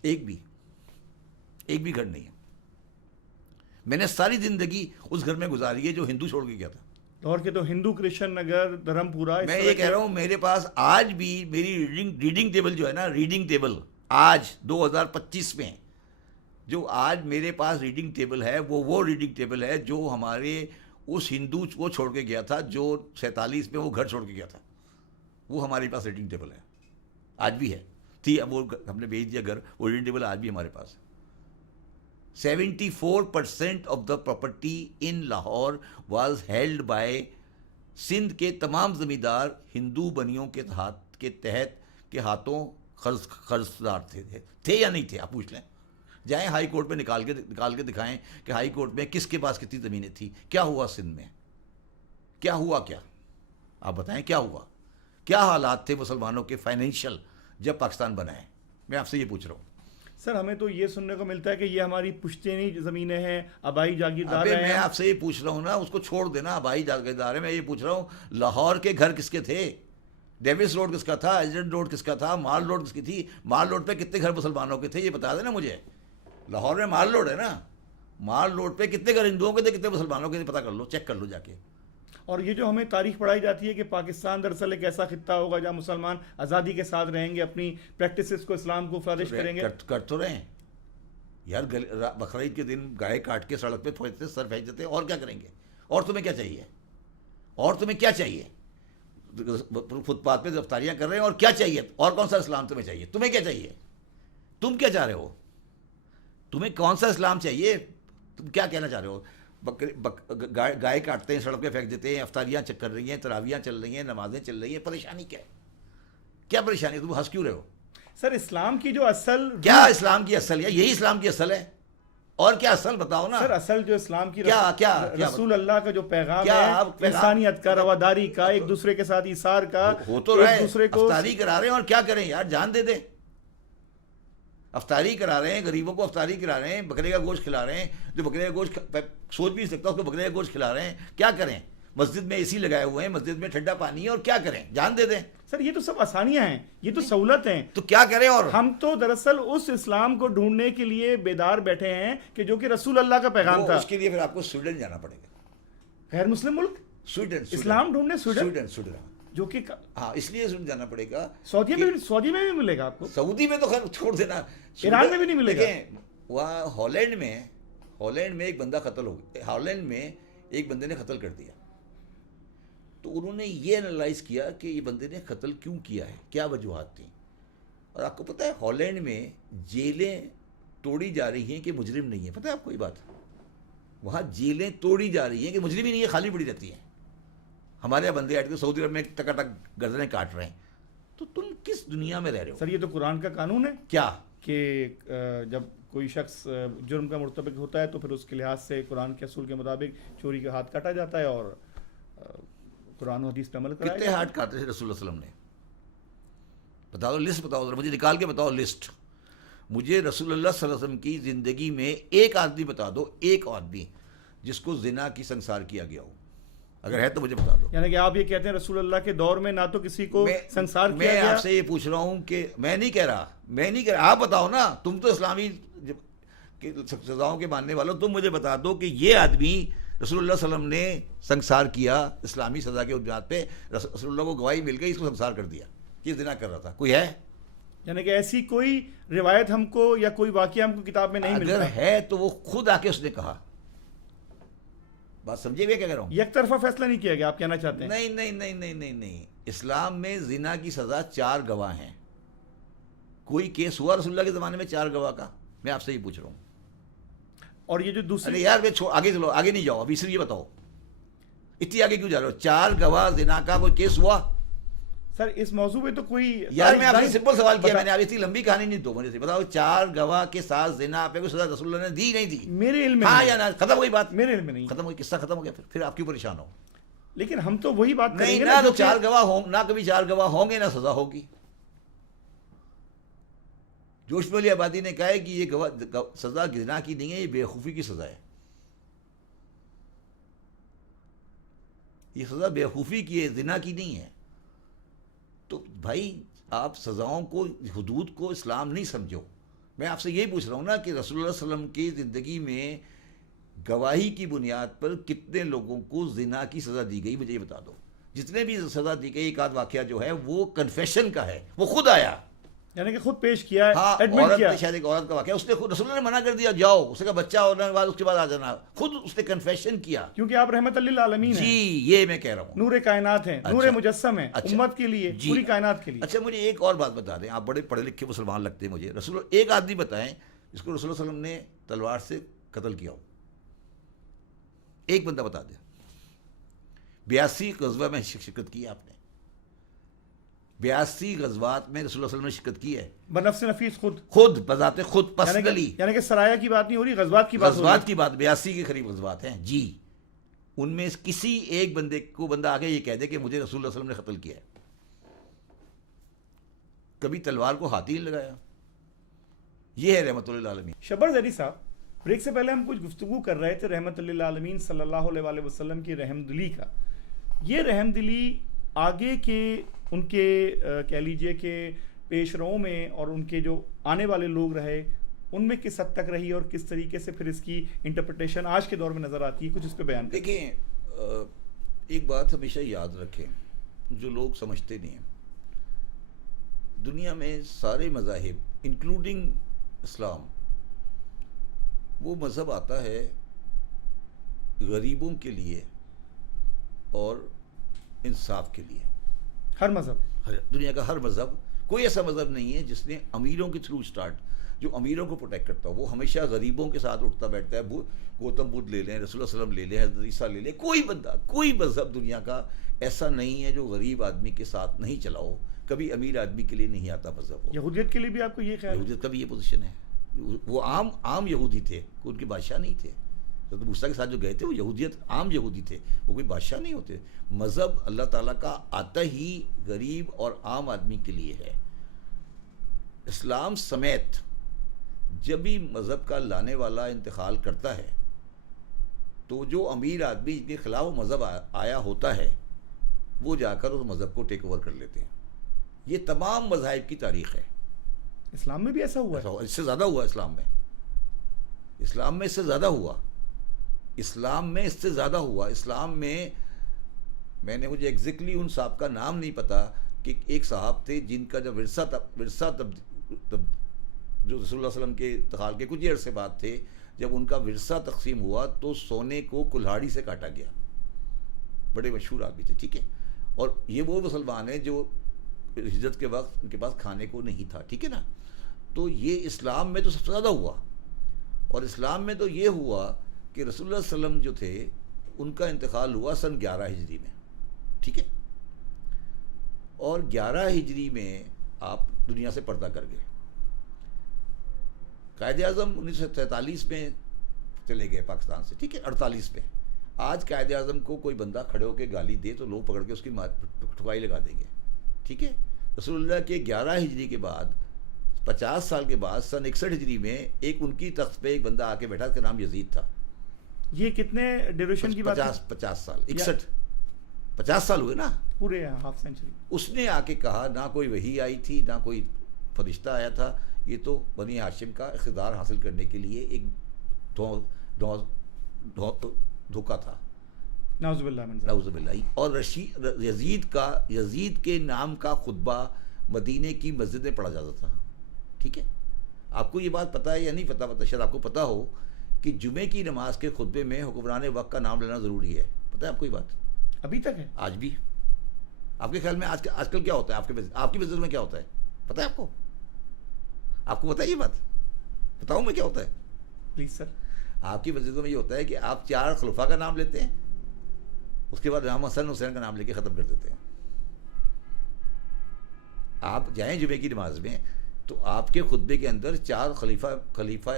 ایک بھی گھر نہیں ہے. میں نے ساری زندگی اس گھر میں گزاری ہے جو ہندو چھوڑ کے گیا تھا. لاہور کے تو ہندو کرشن نگر, دھرم پورا. میں یہ کہہ رہا ہوں میرے پاس آج بھی میری ریڈنگ ٹیبل جو ہے نا, ریڈنگ ٹیبل آج 2025 میں جو آج میرے پاس ریڈنگ ٹیبل ہے وہ ریڈنگ ٹیبل ہے جو ہمارے اس ہندو کو چھوڑ کے گیا تھا, جو 47 میں وہ گھر چھوڑ کے گیا تھا. وہ ہمارے پاس ریڈنگ ٹیبل ہے, آج بھی ہے. تھی اب وہ ہم نے بھیج دیا گھر, وہ ریڈنگ ٹیبل آج بھی ہمارے پاس. 74% of the property in Lahore was held by Sindh کے تمام زمیندار ہندو بنیوں کے تحت کے ہاتھوں قرضدار تھے یا نہیں تھے. آپ پوچھ لیں, جائیں ہائی کورٹ میں نکال کے دکھائیں کہ ہائی کورٹ میں کس کے پاس کتنی زمینیں تھیں, کیا ہوا سندھ میں, کیا ہوا, کیا آپ بتائیں کیا ہوا, کیا حالات تھے مسلمانوں کے فائنینشیل جب پاکستان بنا ہے. میں آپ سے یہ پوچھ رہا ہوں. سر ہمیں تو یہ سننے کو ملتا ہے کہ یہ ہماری پشتینی زمینیں ہیں, آبائی جاگیردار ہیں. میں آپ سے یہ پوچھ رہا ہوں نا, اس کو چھوڑ دینا, آبائی جاگیردار ہے. میں یہ پوچھ رہا ہوں لاہور کے گھر کس کے تھے, ڈیوس روڈ کس کا تھا, ایجنٹ روڈ کس کا تھا, مال روڈ کس کی تھی, مال روڈ پہ کتنے گھر مسلمانوں کے تھے یہ بتا دینا مجھے. لاہور میں مال روڈ ہے نا, مال روڈ پہ کتنے گھر ہندوؤں کے تھے, کتنے مسلمانوں کے تھے, پتہ کر لو, چیک کر لو جا کے. اور یہ جو ہمیں تاریخ پڑھائی جاتی ہے کہ پاکستان دراصل ایک ایسا خطہ ہوگا جہاں مسلمان آزادی کے ساتھ رہیں گے، اپنی پریکٹسز کو، اسلام کو فلرش کریں گے. کر تو رہے ہیں یار. بقرعید کے دن گائے کاٹ کے سڑک پہ پھینکتے، سر پھینک دیتے ہیں. اور کیا کریں گے؟ اور تمہیں کیا چاہیے؟ اور تمہیں کیا چاہیے؟ فٹ پاتھ پہ افطاریاں کر رہے ہیں، اور کیا چاہیے؟ اور کون سا اسلام تمہیں چاہیے؟ تمہیں کیا چاہیے؟ تم کیا چاہ رہے ہو؟ تمہیں کون سا اسلام چاہیے؟ تم کیا کہنا چاہ رہے ہو؟ گائے کاٹتے ہیں، سڑک پہ پھینک دیتے ہیں، افطاریاں کر رہی ہیں، تراویحاں چل رہی ہیں، نمازیں چل رہی ہیں. پریشانی کیا ہے؟ کیا پریشانی ہے؟ تم ہنس کیوں رہے ہو؟ سر اسلام کی جو اصل، کیا اسلام کی اصل ہے؟ یہی اسلام کی اصل ہے. اور کیا اصل بتاؤ نا. سر اصل جو اسلام کی کیا رسول اللہ کا جو پیغام ہے، انسانیت کا، رواداری کا، ایک دوسرے کے ساتھ ایثار کا. ہو تو رہے، ایک دوسرے کو افطاری کرا رہے ہیں. اور کیا کریں یار؟ جان دے دیں. افطاری کرا رہے ہیں، غریبوں کو افطاری کرا رہے ہیں، بکرے کا گوشت کھلا رہے ہیں. جو بکرے کا گوشت سوچ بھی نہیں سکتا اس کو بکرے کا گوشت کھلا رہے ہیں. کیا کریں؟ مسجد میں اے سی لگائے ہوئے ہیں، مسجد میں ٹھنڈا پانی ہے. اور کیا کریں؟ جان دے دیں. سر یہ تو سب آسانیاں ہیں، یہ تو سہولت ہیں. تو کیا کریں؟ اور ہم تو دراصل اس اسلام کو ڈھونڈنے کے لیے بیدار بیٹھے ہیں کہ جو کہ رسول اللہ کا پیغام تھا. اس کے لیے پھر آپ کو سویڈن جانا پڑے گا. غیر مسلم ملک سویڈن اسلام ڈھونڈنے سویڈن جو کہ ہاں اس لیے جانا پڑے گا. سعودی میں بھی ملے گا آپ کو. سعودی میں تو خیر چھوڑ دینا. ایران میں بھی نہیں ملے گا. وہاں ہالینڈ میں ایک بندہ قتل ہو گیا. ہالینڈ میں ایک بندے نے قتل کر دیا. تو انہوں نے یہ انالائز کیا کہ یہ بندے نے قتل کیوں کیا ہے، کیا وجوہات تھیں. اور آپ کو پتہ ہے ہالینڈ میں جیلیں توڑی جا رہی ہیں کہ مجرم نہیں ہے. پتہ ہے آپ کو یہ بات؟ وہاں جیلیں توڑی جا رہی ہیں کہ مجرم ہی نہیں ہے، خالی پڑی رہتی ہیں. ہمارے یہاں بندے کے سعودی عرب میں ٹکا ٹک گردنیں کاٹ رہے ہیں. تو تم کس دنیا میں رہ رہے ہو؟ سر یہ تو قرآن کا قانون ہے. کیا کہ جب کوئی شخص جرم کا مرتکب ہوتا ہے تو پھر اس کے لحاظ سے قرآن کے اصول کے مطابق چوری کا ہاتھ کاٹا جاتا ہے، اور قرآن و حدیث پہ عمل کرایا. کتنے ہاتھ کاٹے تھے رسول اللہ علیہ وسلم نے؟ بتاؤ، لسٹ بتاؤ ذرا، مجھے نکال کے بتاؤ لسٹ. مجھے رسول اللہ صلی اللہ علیہ وسلم کی زندگی میں ایک آدمی بتا دو، ایک آدمی جس کو زنا کی سنسار کیا گیا ہو. اگر ہے تو مجھے بتا دو. یعنی کہ آپ یہ کہتے ہیں رسول اللہ کے دور میں نہ تو کسی کو سنسار کیا میں گیا. آپ سے یہ پوچھ رہا ہوں کہ میں نہیں کہہ رہا، آپ بتاؤ نا. تم تو اسلامی سزاؤں کے ماننے والوں، تم مجھے بتا دو کہ یہ آدمی رسول اللہ صلی اللہ علیہ وسلم نے سنسار کیا اسلامی سزا کے بنیاد پہ. رسول اللہ کو گواہی مل گئی، اس کو سنسار کر دیا کہ زنا کر رہا تھا. کوئی ہے؟ یعنی کہ ایسی کوئی روایت ہم کو یا کوئی واقعہ ہم کو کتاب میں نہیں ملتا. اگر ہے تو وہ خود آ کے اس نے کہا. بات سمجھے گا کیا کہہ رہا ہوں؟ یک طرفہ فیصلہ نہیں کیا گیا، آپ کہنا چاہتے ہیں؟ نہیں. اسلام میں زنا کی سزا 4 گواہ ہیں. کوئی کیس ہوا رسول اللہ کے زمانے میں 4 گواہ کا؟ میں آپ سے یہ پوچھ رہا ہوں. اور یہ جو دوسری یار آگے چلو، آگے نہیں جاؤ. ابھی صرف یہ بتاؤ اتنی آگے کیوں جا رہے ہو؟ 4 گواہ زنا کا کوئی کیس ہوا؟ سر اس موضوع پہ تو کوئی، یار میں آپ سے سمپل سوال کیا میں نے. اب اتنی لمبی کہانی نہیں دو مجھے سے بتاؤ. 4 گواہ کے ساتھ زنا پہ کوئی سزا رسول اللہ نے دی نہیں دی؟ میرے علم میں ہاں یا نہ؟ ختم ہوئی بات. میرے علم میں نہیں. ختم ہوئی، قصہ ختم ہو گیا. پھر آپ کیوں پریشان ہو؟ لیکن ہم تو وہی بات کریں گے نہ تو 4 گواہ ہوں، نہ کبھی 4 گواہ ہوں گے، نہ سزا ہوگی. جوش میں علی آبادی نے کہا ہے کہ یہ سزا زنا کی نہیں ہے، یہ بے وقوفی کی سزا ہے. یہ سزا بے وقوفی کی ہے، زنا کی نہیں ہے. تو بھائی آپ سزاؤں کو، حدود کو اسلام نہیں سمجھو. میں آپ سے یہی پوچھ رہا ہوں نا کہ رسول اللہ صلی اللہ علیہ وسلم کی زندگی میں گواہی کی بنیاد پر کتنے لوگوں کو زنا کی سزا دی گئی؟ مجھے یہ بتا دو. جتنے بھی سزا دی گئی، ایک آدھ واقعہ جو ہے وہ کنفیشن کا ہے، وہ خود آیا، یعنی کہ خود پیش کیا ہے. ہاں ایڈمٹ کیا. شاید ایک عورت کا واقعہ، اس نے خود رسول اللہ نے منع کر دیا جاؤ، اس کا بچہ ہونے کے بعد اس کے بعد آ جانا. خود اس نے کنفیشن کیا. کیونکہ آپ رحمت للعالمین ہیں. جی یہ میں کہہ رہا ہوں. نور کائنات ہیں، نور مجسم ہیں امت کے لیے، پوری کائنات کے لیے. اچھا مجھے ایک اور بات بتا دیں، آپ بڑے پڑھے لکھے مسلمان لگتے ہیں مجھے. رسول ایک آدمی بتائیں جس کو رسول اللہ صلی اللہ علیہ وسلم نے تلوار سے قتل کیا ہو. ایک بندہ بتا دیں. 82 غزوہ میں شرکت کی ہے آپ نے. 82 غزوات میں رسول اللہ صلی اللہ علیہ وسلم نے شرکت کی ہے. بنفس نفیس خود بذات خود پرسنلی. یعنی کہ سرایہ کی بات نہیں ہو رہی، غزوات کی بات. غزوات کی بات 82 کے قریب غزوات ہیں جی. ان میں کسی ایک بندے کو بندہ آگے یہ کہہ دے کہ مجھے رسول اللہ صلی اللہ علیہ وسلم نے قتل کیا ہے. کبھی تلوار کو ہاتھ ہی نہیں لگایا. یہ ہے رحمت للعالمین. شبر زیدی صاحب، بریک سے پہلے ہم کچھ گفتگو کر رہے تھے رحمت للعالمین صلی اللہ علیہ وآلہ وسلم کی رحم دلی کا. یہ رحم دلی آگے کے ان کے کہہ لیجئے کہ پیش رو میں اور ان کے جو آنے والے لوگ رہے ان میں کس حد تک رہی اور کس طریقے سے پھر اس کی انٹرپریٹیشن آج کے دور میں نظر آتی ہے؟ کچھ اس پہ بیان کریں. دیکھیں ایک بات ہمیشہ یاد رکھیں جو لوگ سمجھتے نہیں ہیں، دنیا میں سارے مذاہب انکلوڈنگ اسلام، وہ مذہب آتا ہے غریبوں کے لیے اور انصاف کے لیے. ہر مذہب، دنیا کا ہر مذہب، کوئی ایسا مذہب نہیں ہے جس نے امیروں کے تھرو اسٹارٹ، جو امیروں کو پروٹیکٹ کرتا ہو. وہ ہمیشہ غریبوں کے ساتھ اٹھتا بیٹھتا ہے. گوتم بدھ لے لیں، رسول اللہ علیہ وسلم لے لیں، حضرت عیسیٰ لے لیں، کوئی بندہ، کوئی مذہب دنیا کا ایسا نہیں ہے جو غریب آدمی کے ساتھ نہیں چلا ہو. کبھی امیر آدمی کے لیے نہیں آتا مذہب. یہودیت کے لیے بھی آپ کو یہ خیال ہے؟ یہودیت کا بھی یہ پوزیشن ہے. وہ عام یہودی تھے، کوئی ان کے بادشاہ نہیں تھے. حضرت موسیٰ کے ساتھ جو گئے تھے وہ یہودیت عام یہودی تھے، وہ کوئی بادشاہ نہیں ہوتے. مذہب اللہ تعالیٰ کا آتا ہی غریب اور عام آدمی کے لیے ہے. اسلام سمیت جب بھی مذہب کا لانے والا انتقال کرتا ہے تو جو امیر آدمی کے خلاف وہ مذہب آیا ہوتا ہے وہ جا کر اس مذہب کو ٹیک اوور کر لیتے ہیں. یہ تمام مذاہب کی تاریخ ہے. اسلام میں بھی ایسا ہوا ہے؟ اس سے زیادہ ہوا. اسلام میں اس سے زیادہ ہوا. اسلام میں میں نے، مجھے ایگزیکٹلی ان صاحب کا نام نہیں پتا، کہ ایک صاحب تھے جن کا جب ورثہ جو رسول اللہ علیہ وسلم کے انتقال کے کچھ عرصے بعد تھے، جب ان کا ورثہ تقسیم ہوا تو سونے کو کلہاڑی سے کاٹا گیا. بڑے مشہور آدمی تھے، ٹھیک ہے. اور یہ وہ مسلمان ہیں جو ہجرت کے وقت ان کے پاس کھانے کو نہیں تھا، ٹھیک ہے نا. تو یہ اسلام میں تو سب سے زیادہ ہوا. اور اسلام میں تو یہ ہوا کہ رسول اللہ علیہ وسلم جو تھے ان کا انتقال ہوا سن 11 ہجری میں، ٹھیک ہے. اور 11 ہجری میں آپ دنیا سے پردہ کر گئے. قائد اعظم 1947 میں چلے گئے پاکستان سے، ٹھیک ہے. 48 میں. آج قائد اعظم کو کوئی بندہ کھڑے ہو کے گالی دے تو لوگ پکڑ کے اس کی ٹھکائی لگا دیں گے، ٹھیک ہے. رسول اللہ کے 11 ہجری کے بعد 50 سال کے بعد سن 61 ہجری میں ایک ان کی تخت پہ ایک بندہ آ کے بیٹھا، اس کا نام یزید تھا. یہ کتنے ڈیوریشن کی بات ہے؟ 50 سال، 50 سال ہوئے نا، پورے ہاف سینچری. اس نے آ کے کہا نہ کوئی وحی آئی تھی نہ کوئی فرشتہ آیا تھا، یہ تو بنی ہاشم کا اقتدار حاصل کرنے کے لیے ایک دھوکہ تھا. نعوذ باللہ من ذلک. نعوذ باللہ. اور یزید کے نام کا خطبہ مدینے کی مسجد میں پڑھا جاتا تھا، ٹھیک ہے. آپ کو یہ بات پتہ ہے یا نہیں پتہ شاید آپ کو پتہ ہو کہ جمعے کی نماز کے خطبے میں حکمران وقت کا نام لینا ضروری ہے. پتہ ہے آپ کو یہ بات؟ ابھی تک ہے؟ آج بھی. آپ کے خیال میں آج کل کیا ہوتا ہے؟ آپ کی مسجد میں کیا ہوتا ہے پتہ ہے آپ کو؟ آپ کو پتہ ہے یہ بات؟ بتاؤں میں کیا ہوتا ہے؟ Please sir. آپ کی مسجدوں میں یہ ہوتا ہے کہ آپ 4 خلفاء کا نام لیتے ہیں، اس کے بعد امام حسن حسین کا نام لے کے ختم کر دیتے ہیں. آپ جائیں جمعے کی نماز میں تو آپ کے خطبے کے اندر 4 خلیفہ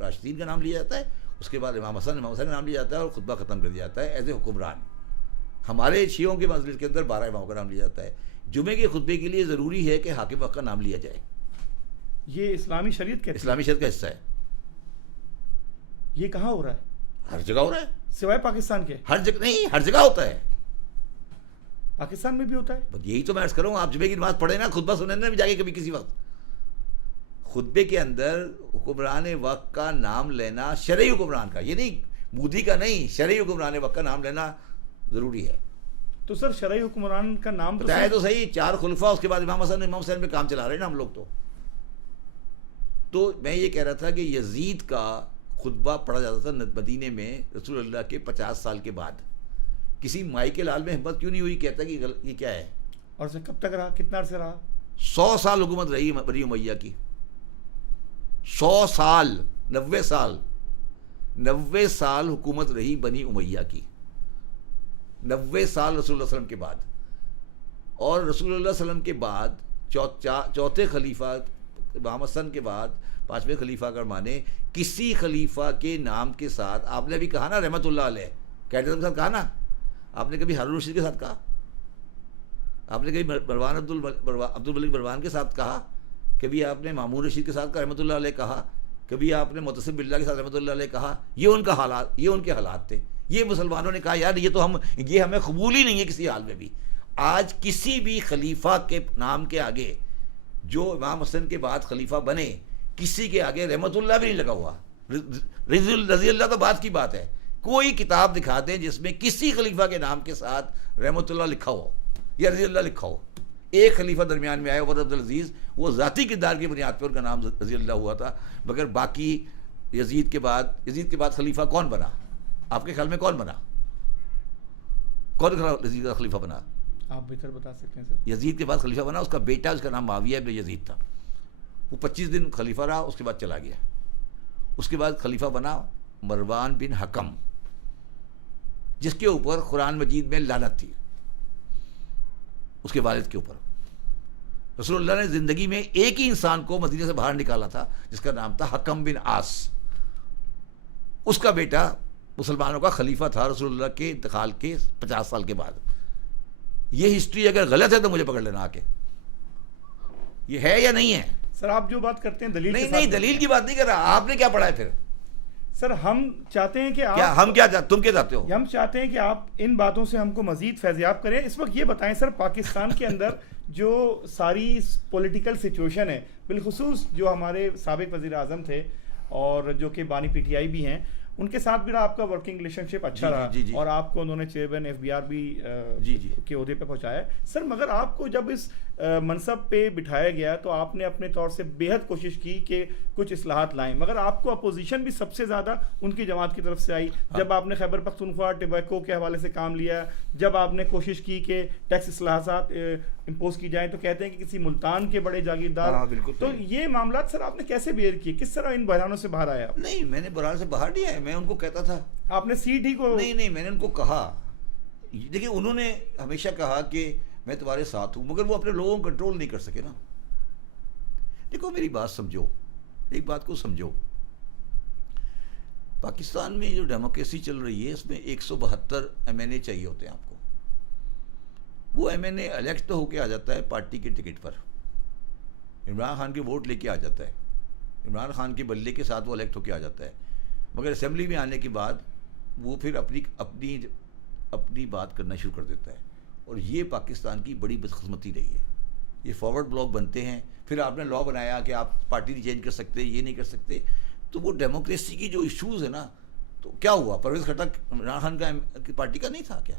راشدین کا نام لیا جاتا ہے، اس کے بعد امام حسن کا نام لیا جاتا ہے اور خطبہ ختم کر دیا جاتا ہے ایز اے حکمران. ہمارے شیعوں کے مسجد کے اندر 12 اماموں کا نام لیا جاتا ہے. جمعے کے خطبے کے لیے ضروری ہے کہ حاکم وقت کا نام لیا جائے. یہ اسلامی شریعت اسلامی شریعت کا حصہ ہے. یہ کہاں ہو رہا ہے؟ ہر جگہ ہو رہا ہے، سوائے پاکستان کے. ہر جگہ نہیں، ہر جگہ ہوتا ہے. پاکستان میں بھی ہوتا ہے. یہی تو میں عرض کر رہا ہوں، آپ جمعے کی نماز پڑھیں نا، خطبہ سنیں نا جا کے کبھی کسی وقت. خطبے کے اندر حکمران وقت کا نام لینا، شرعی حکمران کا، یہ نہیں مودی کا نہیں، شرعی حکمران وقت کا نام لینا ضروری ہے. تو سر شرعی حکمران کا نام بتایا تو صحیح، 4 خلفاء، اس کے بعد امام حسن امام حسین پہ کام چلا رہے ہیں نا ہم لوگ. تو میں یہ کہہ رہا تھا کہ یزید کا خطبہ پڑھا جاتا تھا مدینے میں رسول اللہ کے 50 سال کے بعد. کسی مائی کے لال میں ہمت کیوں نہیں ہوئی؟ کہتا کہ یہ کیا ہے. اور اسے کب تک رہا؟ کتنا عرصے رہا؟ 100 سال حکومت رہی بنی امیہ کی. 100 سال، 90 سال 90 سال حکومت رہی بنی امیہ کی. 90 سال رسول اللہ علیہ وسلم کے بعد. اور رسول اللہ علیہ وسلم کے بعد چوتھے خلیفہ امام حسن کے بعد 5ویں خلیفہ کا مانے کسی خلیفہ کے نام کے ساتھ، آپ نے ابھی کہا نا رحمت اللہ علیہ، قائد اعظم کے ساتھ کہا نا، آپ نے کبھی ہارون رشید کے ساتھ کہا؟ آپ نے کبھی عبد الملک مروان کے ساتھ کہا؟ کبھی آپ نے مامون رشید کے ساتھ رحمت اللہ علیہ کہا؟ کبھی آپ نے متصم باللہ کے ساتھ رحمت اللہ علیہ کہا؟ یہ ان کے حالات تھے. یہ مسلمانوں نے کہا یار یہ ہمیں قبول ہی نہیں ہے کسی حال میں بھی. آج کسی بھی خلیفہ کے نام کے آگے جو امام حسن کے بعد خلیفہ بنے، کسی کے آگے رحمت اللہ بھی نہیں لگا ہوا. رضی اللہ تو بات کی بات ہے، کوئی کتاب دکھا دیں جس میں کسی خلیفہ کے نام کے ساتھ رحمۃ اللہ لکھا ہو یا رضی اللہ لکھا ہو. ایک خلیفہ درمیان میں آیا عمر عبدالعزیز, وہ ذاتی کردار کی بنیاد پر ان کا نام رضی اللہ ہوا تھا, مگر باقی یزید کے بعد خلیفہ کون بنا؟ آپ کے خیال میں کون بنا؟ کون یزید کا خلیفہ بنا؟ آپ بہتر بتا سکتے ہیں سر. یزید کے بعد خلیفہ بنا اس کا بیٹا, اس کا نام معاویہ ابن یزید تھا. وہ 25 دن خلیفہ رہا, اس کے بعد چلا گیا. اس کے بعد خلیفہ بنا مروان بن حکم, جس کے اوپر قرآن مجید میں لعنت تھی, اس کے والد کے اوپر. رسول اللہ نے زندگی میں ایک ہی انسان کو مدینے سے باہر نکالا تھا جس کا نام تھا حکم بن عاص. اس کا بیٹا مسلمانوں کا خلیفہ تھا رسول اللہ کے انتقال کے 50 سال کے بعد. یہ ہسٹری اگر غلط ہے تو مجھے پکڑ لینا آ کے, یہ ہے یا نہیں ہے. سر آپ جو بات کرتے ہیں دلیل نہیں دلیل کی بات نہیں کر رہا. آپ نے کیا پڑھا ہے پھر؟ سر ہم چاہتے ہیں کہ تم کیا چاہتے ہو؟ ہم چاہتے ہیں کہ آپ ان باتوں سے ہم کو مزید فیضیاب کریں. اس وقت یہ بتائیں سر, پاکستان کے اندر جو ساری پولیٹیکل سچویشن ہے, بالخصوص جو ہمارے سابق وزیر اعظم تھے اور جو کہ بانی پی ٹی آئی بھی ہیں, ان کے ساتھ بھی آپ کا ورکنگ ریلیشن شپ اچھا رہا اور آپ کو انہوں نے چیئرمین FBI بھی کے عہدے پہ پہنچایا. سر مگر آپ کو جب اس منصب پہ بٹھایا گیا تو آپ نے اپنے طور سے بے حد کوشش کی کہ کچھ اصلاحات لائیں, مگر آپ کو اپوزیشن بھی سب سے زیادہ ان کی جماعت کی طرف سے آئی. جب آپ نے خیبر پختونخوا ٹبیکو کے حوالے سے کام لیا, جب آپ نے کوشش کی کہ ٹیکس اصلاحات امپوز کی جائیں, تو کہتے ہیں کہ کسی ملتان کے بڑے جاگیردار. تو یہ معاملات سر آپ نے کیسے بیئر کیے, کس طرح ان بحرانوں سے باہر آیا؟ نہیں, میں نے بحران سے باہر نہیں آیا, میں ان کو کہتا تھا. آپ نے سیٹ ہی کو نہیں میں نے ان کو کہا, دیکھیں انہوں نے ہمیشہ کہا کہ میں تمہارے ساتھ ہوں, مگر وہ اپنے لوگوں کو کنٹرول نہیں کر سکے نا. دیکھو میری بات سمجھو, ایک بات کو سمجھو, پاکستان میں جو ڈیموکریسی چل رہی ہے اس میں 172 MNA چاہیے ہوتے ہیں آپ کو. وہ MNA الیکٹ ہو کے آ جاتا ہے پارٹی کے ٹکٹ پر, عمران خان کے ووٹ لے کے آ جاتا ہے, عمران خان کے بلے کے ساتھ وہ الیکٹ ہو کے آ جاتا ہے, مگر اسمبلی میں آنے کے بعد وہ پھر اپنی بات کرنا شروع کر دیتا ہے. اور یہ پاکستان کی بڑی بدقسمتی رہی ہے. یہ فارورڈ بلاک بنتے ہیں, پھر آپ نے لا بنایا کہ آپ پارٹی نہیں چینج کر سکتے, یہ نہیں کر سکتے. تو وہ ڈیموکریسی کی جو ایشوز ہے نا, تو کیا ہوا, پرویز خٹک عمران خان کا پارٹی کا نہیں تھا کیا؟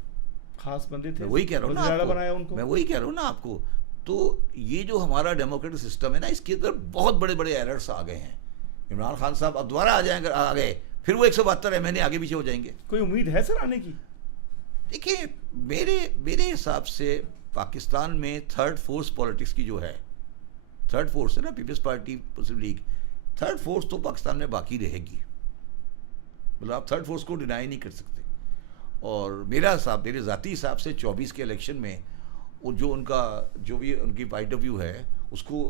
خاص بندے تھے, وہی کہہ رہا ہوں نا آپ کو, میں وہی کہہ رہا ہوں نا آپ کو. تو یہ جو ہمارا ڈیموکریٹک سسٹم ہے نا, اس کے اندر بہت بڑے بڑے ایررز آ گئے ہیں. عمران خان صاحب اب دوبارہ آ جائیں, اگر آ گئے پھر وہ 172 MNA آگے پیچھے ہو جائیں گے. کوئی امید ہے سر آنے کی؟ دیکھیے میرے حساب سے پاکستان میں تھرڈ فورس پالیٹکس کی جو ہے, تھرڈ فورس ہے نا پیپلز پارٹی مسلم لیگ, تھرڈ فورس تو پاکستان میں باقی رہے گی. مطلب آپ تھرڈ فورس کو ڈینائی نہیں کر سکتے. اور میرے ذاتی حساب سے 24 کے الیکشن میں وہ جو بھی ان کی پوائنٹ آف ویو ہے اس کو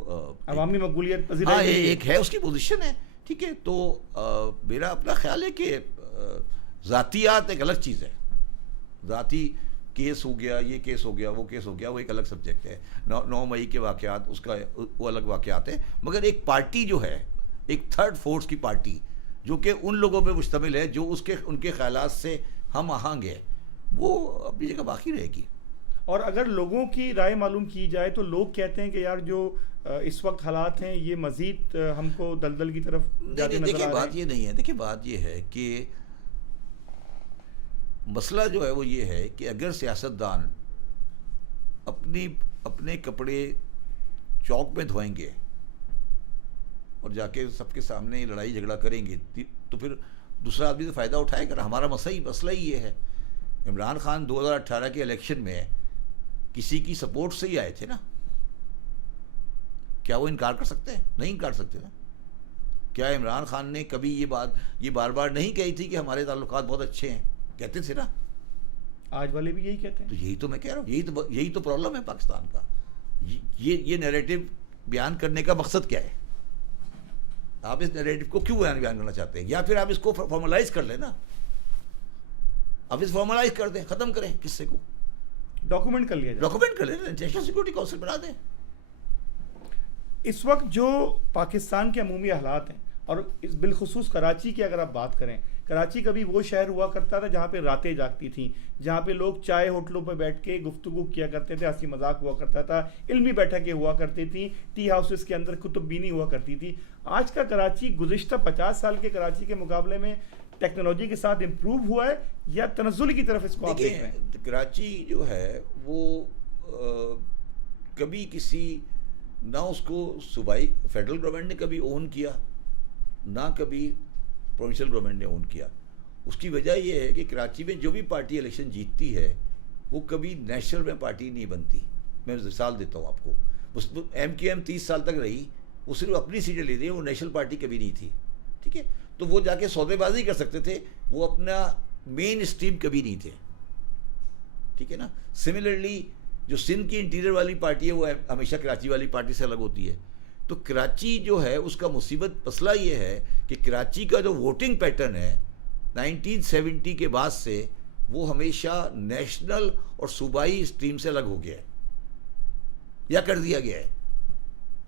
عوامی مقبولیت ایک ہے, اس کی پوزیشن ہے, ٹھیک ہے. تو میرا اپنا خیال ہے کہ ذاتیات ایک الگ چیز ہے. ذاتی کیس ہو گیا, یہ کیس ہو گیا, وہ کیس ہو گیا, وہ ایک الگ سبجیکٹ ہے. 9 مئی کے واقعات اس کا وہ الگ واقعات ہیں. مگر ایک پارٹی جو ہے, ایک تھرڈ فورس کی پارٹی جو کہ ان لوگوں پہ مشتمل ہے جو ان کے خیالات سے ہم آہنگ ہے, وہ اپنی جگہ باقی رہے گی. اور اگر لوگوں کی رائے معلوم کی جائے تو لوگ کہتے ہیں کہ یار جو اس وقت حالات ہیں یہ مزید ہم کو دلدل کی طرف جاتے نظر آ رہے ہیں. بات یہ نہیں ہے, دیکھیں بات یہ ہے کہ مسئلہ جو ہے وہ یہ ہے کہ اگر سیاستدان اپنے کپڑے چوک میں دھوئیں گے اور جا کے سب کے سامنے لڑائی جھگڑا کریں گے تو پھر دوسرا آدمی تو فائدہ اٹھائے گا. ہمارا مسئلہ ہی یہ ہے. عمران خان 2018 کے الیکشن میں کسی کی سپورٹ سے ہی آئے تھے نا, کیا وہ انکار کر سکتے ہیں؟ نہیں انکار سکتے نا. کیا عمران خان نے کبھی یہ بار بار نہیں کہی تھی کہ ہمارے تعلقات بہت اچھے ہیں؟ کہتے تھے نا. آج والے بھی یہی کہتے ہیں. تو یہی تو میں کہہ رہا ہوں, یہی تو پرابلم ہے پاکستان کا. یہ نیریٹو بیان کرنے کا مقصد کیا ہے؟ آپ اس نیریٹو کو کیوں بیان کرنا چاہتے ہیں؟ یا پھر آپ اس کو فارملائز کر لیں نا, آپ اس فارملائز کر دیں, ختم کریں قصے کو, ڈاکومنٹ کر لیا جائے, ڈاکومنٹ کر لیں, نیشنل سیکورٹی کونسل بنا دیں. اس وقت جو پاکستان کے عمومی حالات ہیں اور بالخصوص کراچی کی اگر آپ بات کریں, کراچی کبھی وہ شہر ہوا کرتا تھا جہاں پہ راتیں جاگتی تھیں, جہاں پہ لوگ چائے ہوٹلوں پہ بیٹھ کے گفتگو کیا کرتے تھے, ہنسی مذاق ہوا کرتا تھا, علمی بیٹھکیں ہوا کرتی تھیں, ٹی ہاؤسز کے اندر کتب بینی ہوا کرتی تھی. آج کا کراچی گزشتہ 50 سال کے کراچی کے مقابلے میں ٹیکنالوجی کے ساتھ امپروو ہوا ہے یا تنزل کی طرف اس کو آپ دیکھ رہے ہیں؟ کراچی جو ہے وہ کبھی کسی نہ اس کو صوبائی فیڈرل گورنمنٹ نے کبھی اون کیا نہ کبھی پروونشل گورنمنٹ نے اون کیا. اس کی وجہ یہ ہے کہ کراچی میں جو بھی پارٹی الیکشن جیتتی ہے وہ کبھی نیشنل میں پارٹی نہیں بنتی. میں مثال دیتا ہوں آپ کو, ایم کیو ایم 30 سال تک رہی, وہ صرف اپنی سیٹیں لے رہی ہے, وہ نیشنل پارٹی کبھی نہیں تھی. ٹھیک ہے, تو وہ جا کے سودے بازی کر سکتے تھے, وہ اپنا مین اسٹریم کبھی نہیں تھے. ٹھیک ہے نا. سملرلی جو سندھ کی انٹیریئر والی پارٹی ہے وہ ہمیشہ کراچی والی پارٹی سے الگ ہوتی ہے. تو کراچی جو ہے اس کا مصیبت مسئلہ یہ ہے کہ کراچی کا جو ووٹنگ پیٹرن ہے 1970 کے بعد سے وہ ہمیشہ نیشنل اور صوبائی اسٹریم سے الگ ہو گیا ہے یا کر دیا گیا ہے.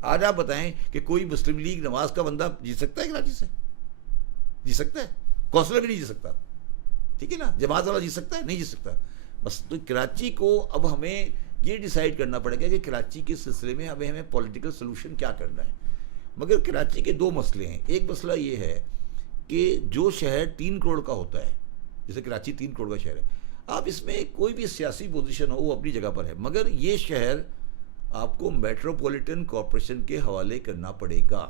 آج آپ بتائیں کہ کوئی مسلم لیگ نواز کا بندہ جیت سکتا ہے کراچی سے؟ جی سکتا ہے؟ کونسلر بھی نہیں جی سکتا. ٹھیک ہے نا. جماعت والا جی سکتا ہے؟ نہیں جی سکتا. بس تو کراچی کو اب ہمیں یہ ڈیسائیڈ کرنا پڑے گا کہ کراچی کے سلسلے میں ہمیں پولیٹیکل سلوشن کیا کرنا ہے. مگر کراچی کے دو مسئلے ہیں. ایک مسئلہ یہ ہے کہ جو شہر 3 کروڑ کا ہوتا ہے, جیسے کراچی 3 کروڑ کا شہر ہے, آپ اس میں کوئی بھی سیاسی پوزیشن ہو وہ اپنی جگہ پر ہے, مگر یہ شہر آپ کو میٹروپولیٹن کارپوریشن کے حوالے کرنا پڑے گا.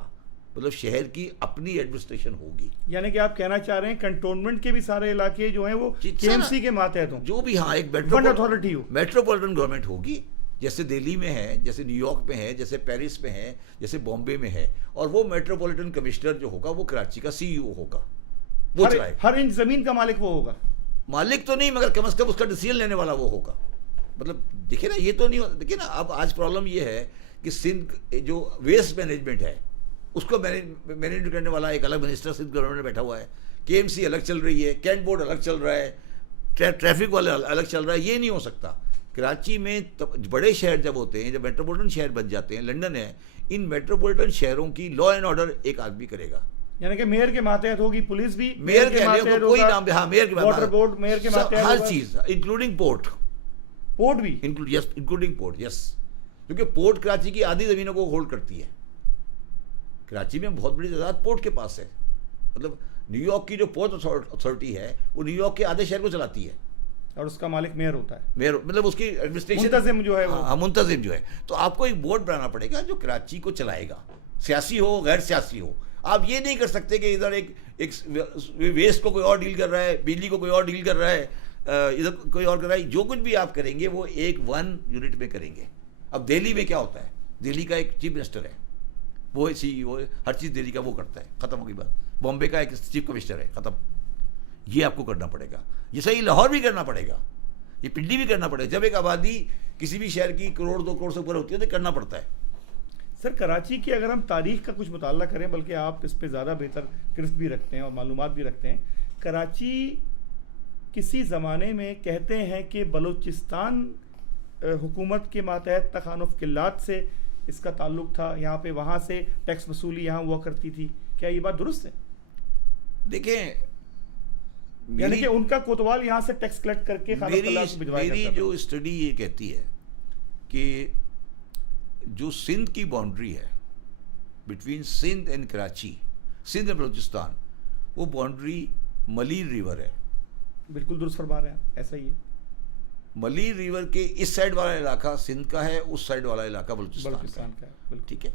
مطلب شہر کی اپنی ایڈمنسٹریشن ہوگی. یعنی کہ آپ کہنا چاہ رہے ہیں کنٹونمنٹ کے بھی سارے علاقے جو ہیں وہ کے ایم سی کے ماتحت ہوں, جو بھی, ہاں, ایک اتھارٹی ہو, میٹروپولیٹن گورنمنٹ ہوگی, جیسے دہلی میں ہے, جیسے نیو یارک میں ہے, جیسے پیرس میں ہے, جیسے بامبے میں ہے. اور وہ میٹروپولیٹن کمشنر جو ہوگا وہ کراچی کا سی ای او ہوگا, وہ چلائے. ہر انچ زمین کا مالک وہ ہوگا. مالک تو نہیں, مگر کم از کم اس کا ڈیسیژن لینے والا وہ ہوگا. مطلب دیکھیں نا, یہ تو نہیں, دیکھیں نا, اب آج پرابلم یہ ہے کہ سندھ جو ویسٹ مینجمنٹ ہے اس کو مینیج کرنے والا ایک الگ منسٹر سندھ گورنمنٹ میں بیٹھا ہوا ہے. کے ایم سی الگ چل رہی ہے, کینٹ بورڈ الگ چل رہا ہے, ٹریفک والے الگ چل رہا ہے. یہ نہیں ہو سکتا. کراچی میں بڑے شہر جب ہوتے ہیں, جب میٹروپولیٹن شہر بن جاتے ہیں, لنڈن ہے, ان میٹروپولیٹن شہروں کی لا اینڈ آرڈر ایک آدمی کرے گا. یعنی کہ میئر کے ماتحت ہوگی, پولیس بھی میئر کے ماتحت, کوئی نام, ہاں, میئر کے واٹر بورڈ میئر کے ماتحت, ہر چیز انکلوڈنگ پورٹ بھی انکلوڈنگ پورٹ. یس, کیونکہ پورٹ کراچی کی آدھی زمینوں کو ہولڈ کرتی ہے. کراچی میں بہت بڑی تعداد پورٹ کے پاس ہے. مطلب نیو یارک کی جو پورٹ اتھارٹی ہے وہ نیو یارک کے آدھے شہر کو چلاتی ہے, اور اس کا مالک میئر ہوتا ہے. میئر مطلب اس کی ایڈمنسٹریشن منتظم جو ہے, ہاں, منتظم جو ہے. تو آپ کو ایک بورڈ بنانا پڑے گا جو کراچی کو چلائے گا, سیاسی ہو غیر سیاسی ہو. آپ یہ نہیں کر سکتے کہ ادھر ایک ویسٹ کو کوئی اور ڈیل کر رہا ہے, بجلی کو کوئی اور ڈیل کر رہا ہے, ادھر کوئی اور کر رہا ہے. جو کچھ بھی آپ کریں گے وہ ایک 1 یونٹ میں کریں گے. اب دہلی میں کیا ہوتا ہے, دہلی کا ایک چیف منسٹر ہے, وہ سی ای او, ہر چیز دہلی کا وہ کرتا ہے, ختم ہو گئی بات. بامبے کا ایک چیف کمشنر ہے, ختم. یہ آپ کو کرنا پڑے گا. یہ صحیح لاہور بھی کرنا پڑے گا, یہ پنڈی بھی کرنا پڑے گا. جب ایک آبادی کسی بھی شہر کی 1 کروڑ 2 کروڑ سے اوپر ہوتی ہے تو کرنا پڑتا ہے. سر کراچی کی اگر ہم تاریخ کا کچھ مطالعہ کریں, بلکہ آپ اس پہ زیادہ بہتر گرفت بھی رکھتے ہیں اور معلومات بھی رکھتے ہیں, کراچی کسی زمانے میں کہتے ہیں کہ بلوچستان حکومت کے ماتحت تخانف قلات سے اس کا تعلق تھا, یہاں پہ وہاں سے ٹیکس وصولی یہاں ہوا کرتی تھی. کیا یہ بات درست ہے؟ دیکھیں, یعنی کہ ان کا کوتوال یہاں سے ٹیکس کلیکٹ کر کے میری جو اسٹڈی یہ کہتی ہے کہ جو سندھ کی باؤنڈری ہے between Sindh and Karachi, Sindh and Balochistan, وہ باؤنڈری ملیر ریور ہے. بالکل درست فرما رہے ہیں, ایسا ہی ہے. ملیر ریور کے اس سائڈ والا علاقہ سندھ کا ہے, اس سائڈ والا علاقہ بلوچستان کا ہے. ٹھیک ہے.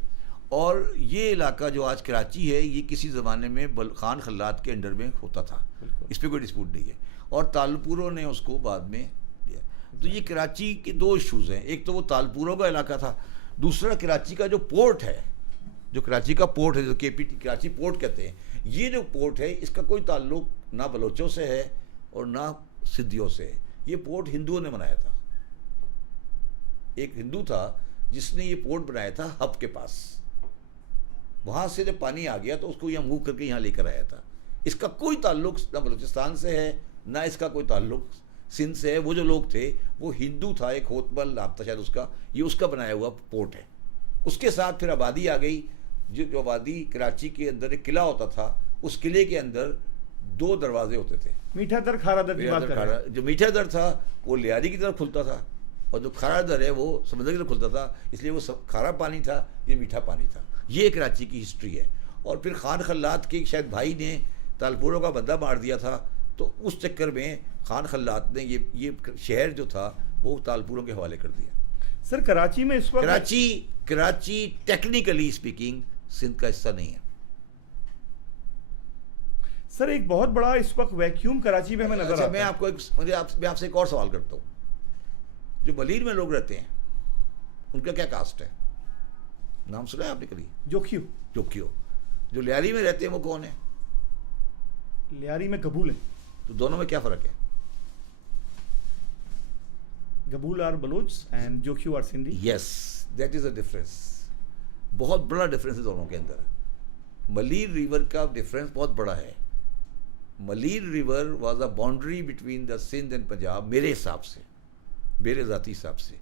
اور یہ علاقہ جو آج کراچی ہے یہ کسی زمانے میں خان خلات کے انڈر میں ہوتا تھا, اس پہ کوئی ڈسپیوٹ نہیں ہے, اور تالپوروں نے اس کو بعد میں دیا. تو یہ کراچی کے 2 ایشوز ہیں, ایک تو وہ تالپوروں کا علاقہ تھا, دوسرا کراچی کا جو پورٹ ہے, جو کراچی کا پورٹ ہے, جو کے پی ٹی کراچی پورٹ کہتے ہیں, یہ جو پورٹ ہے اس کا کوئی تعلق نہ بلوچوں سے ہے اور نہ سندھیوں سے ہے. یہ پورٹ ہندوؤں نے بنایا تھا. ایک ہندو تھا جس نے یہ پورٹ بنایا تھا ہب کے پاس. وہاں سے جب پانی آ گیا تو اس کو یہاں موو کر کے یہاں لے کر آیا تھا. اس کا کوئی تعلق نہ بلوچستان سے ہے نہ اس کا کوئی تعلق سندھ سے ہے. وہ جو لوگ تھے وہ ہندو تھا, ایک ہوتمل نام تھا شاید اس کا, یہ اس کا بنایا ہوا پورٹ ہے. اس کے ساتھ پھر آبادی آ گئی, جو آبادی کراچی کے اندر ایک قلعہ ہوتا تھا, اس قلعے کے اندر 2 دروازے ہوتے تھے, میٹھا در کھارا در کی بات کر رہے ہیں. جو میٹھا در تھا وہ لیاری کی طرف کھلتا تھا, اور جو کھارا در ہے وہ سمندر کی طرف کھلتا تھا, اس لیے وہ کھارا پانی تھا, یہ میٹھا پانی تھا. یہ کراچی کی ہسٹری ہے. اور پھر خان خلات کے شاید بھائی نے تالپوروں کا بندہ مار دیا تھا، تو اس چکر میں خان خلات نے یہ شہر جو تھا وہ تالپوروں کے حوالے کر دیا. سر کراچی میں اس وقت کراچی ٹیکنیکلی اسپیکنگ سندھ کا حصہ نہیں ہے. سر ایک بہت بڑا اس وقت ویکیوم کراچی میں ہمیں نظر آتا ہے. میں آپ سے ایک اور سوال کرتا ہوں. جو ملیر میں لوگ رہتے ہیں ان کا کیا کاسٹ ہے؟ نام سنا ہے آپ نے کبھی؟ جوکھیو. جو لیاری میں رہتے ہیں وہ کون ہے؟ لیاری میں گبول ہیں. تو دونوں میں کیا فرق ہے؟ Gabol are Baloch and Jokhio are Sindhi. Yes, that is a difference. بہت بڑا ڈفرینس ہے دونوں کے اندر. ملیر ریور کا ڈفرینس بہت بڑا ہے. Malir river was a boundary between the Sindh and Punjab میرے حساب سے، میرے ذاتی حساب سے.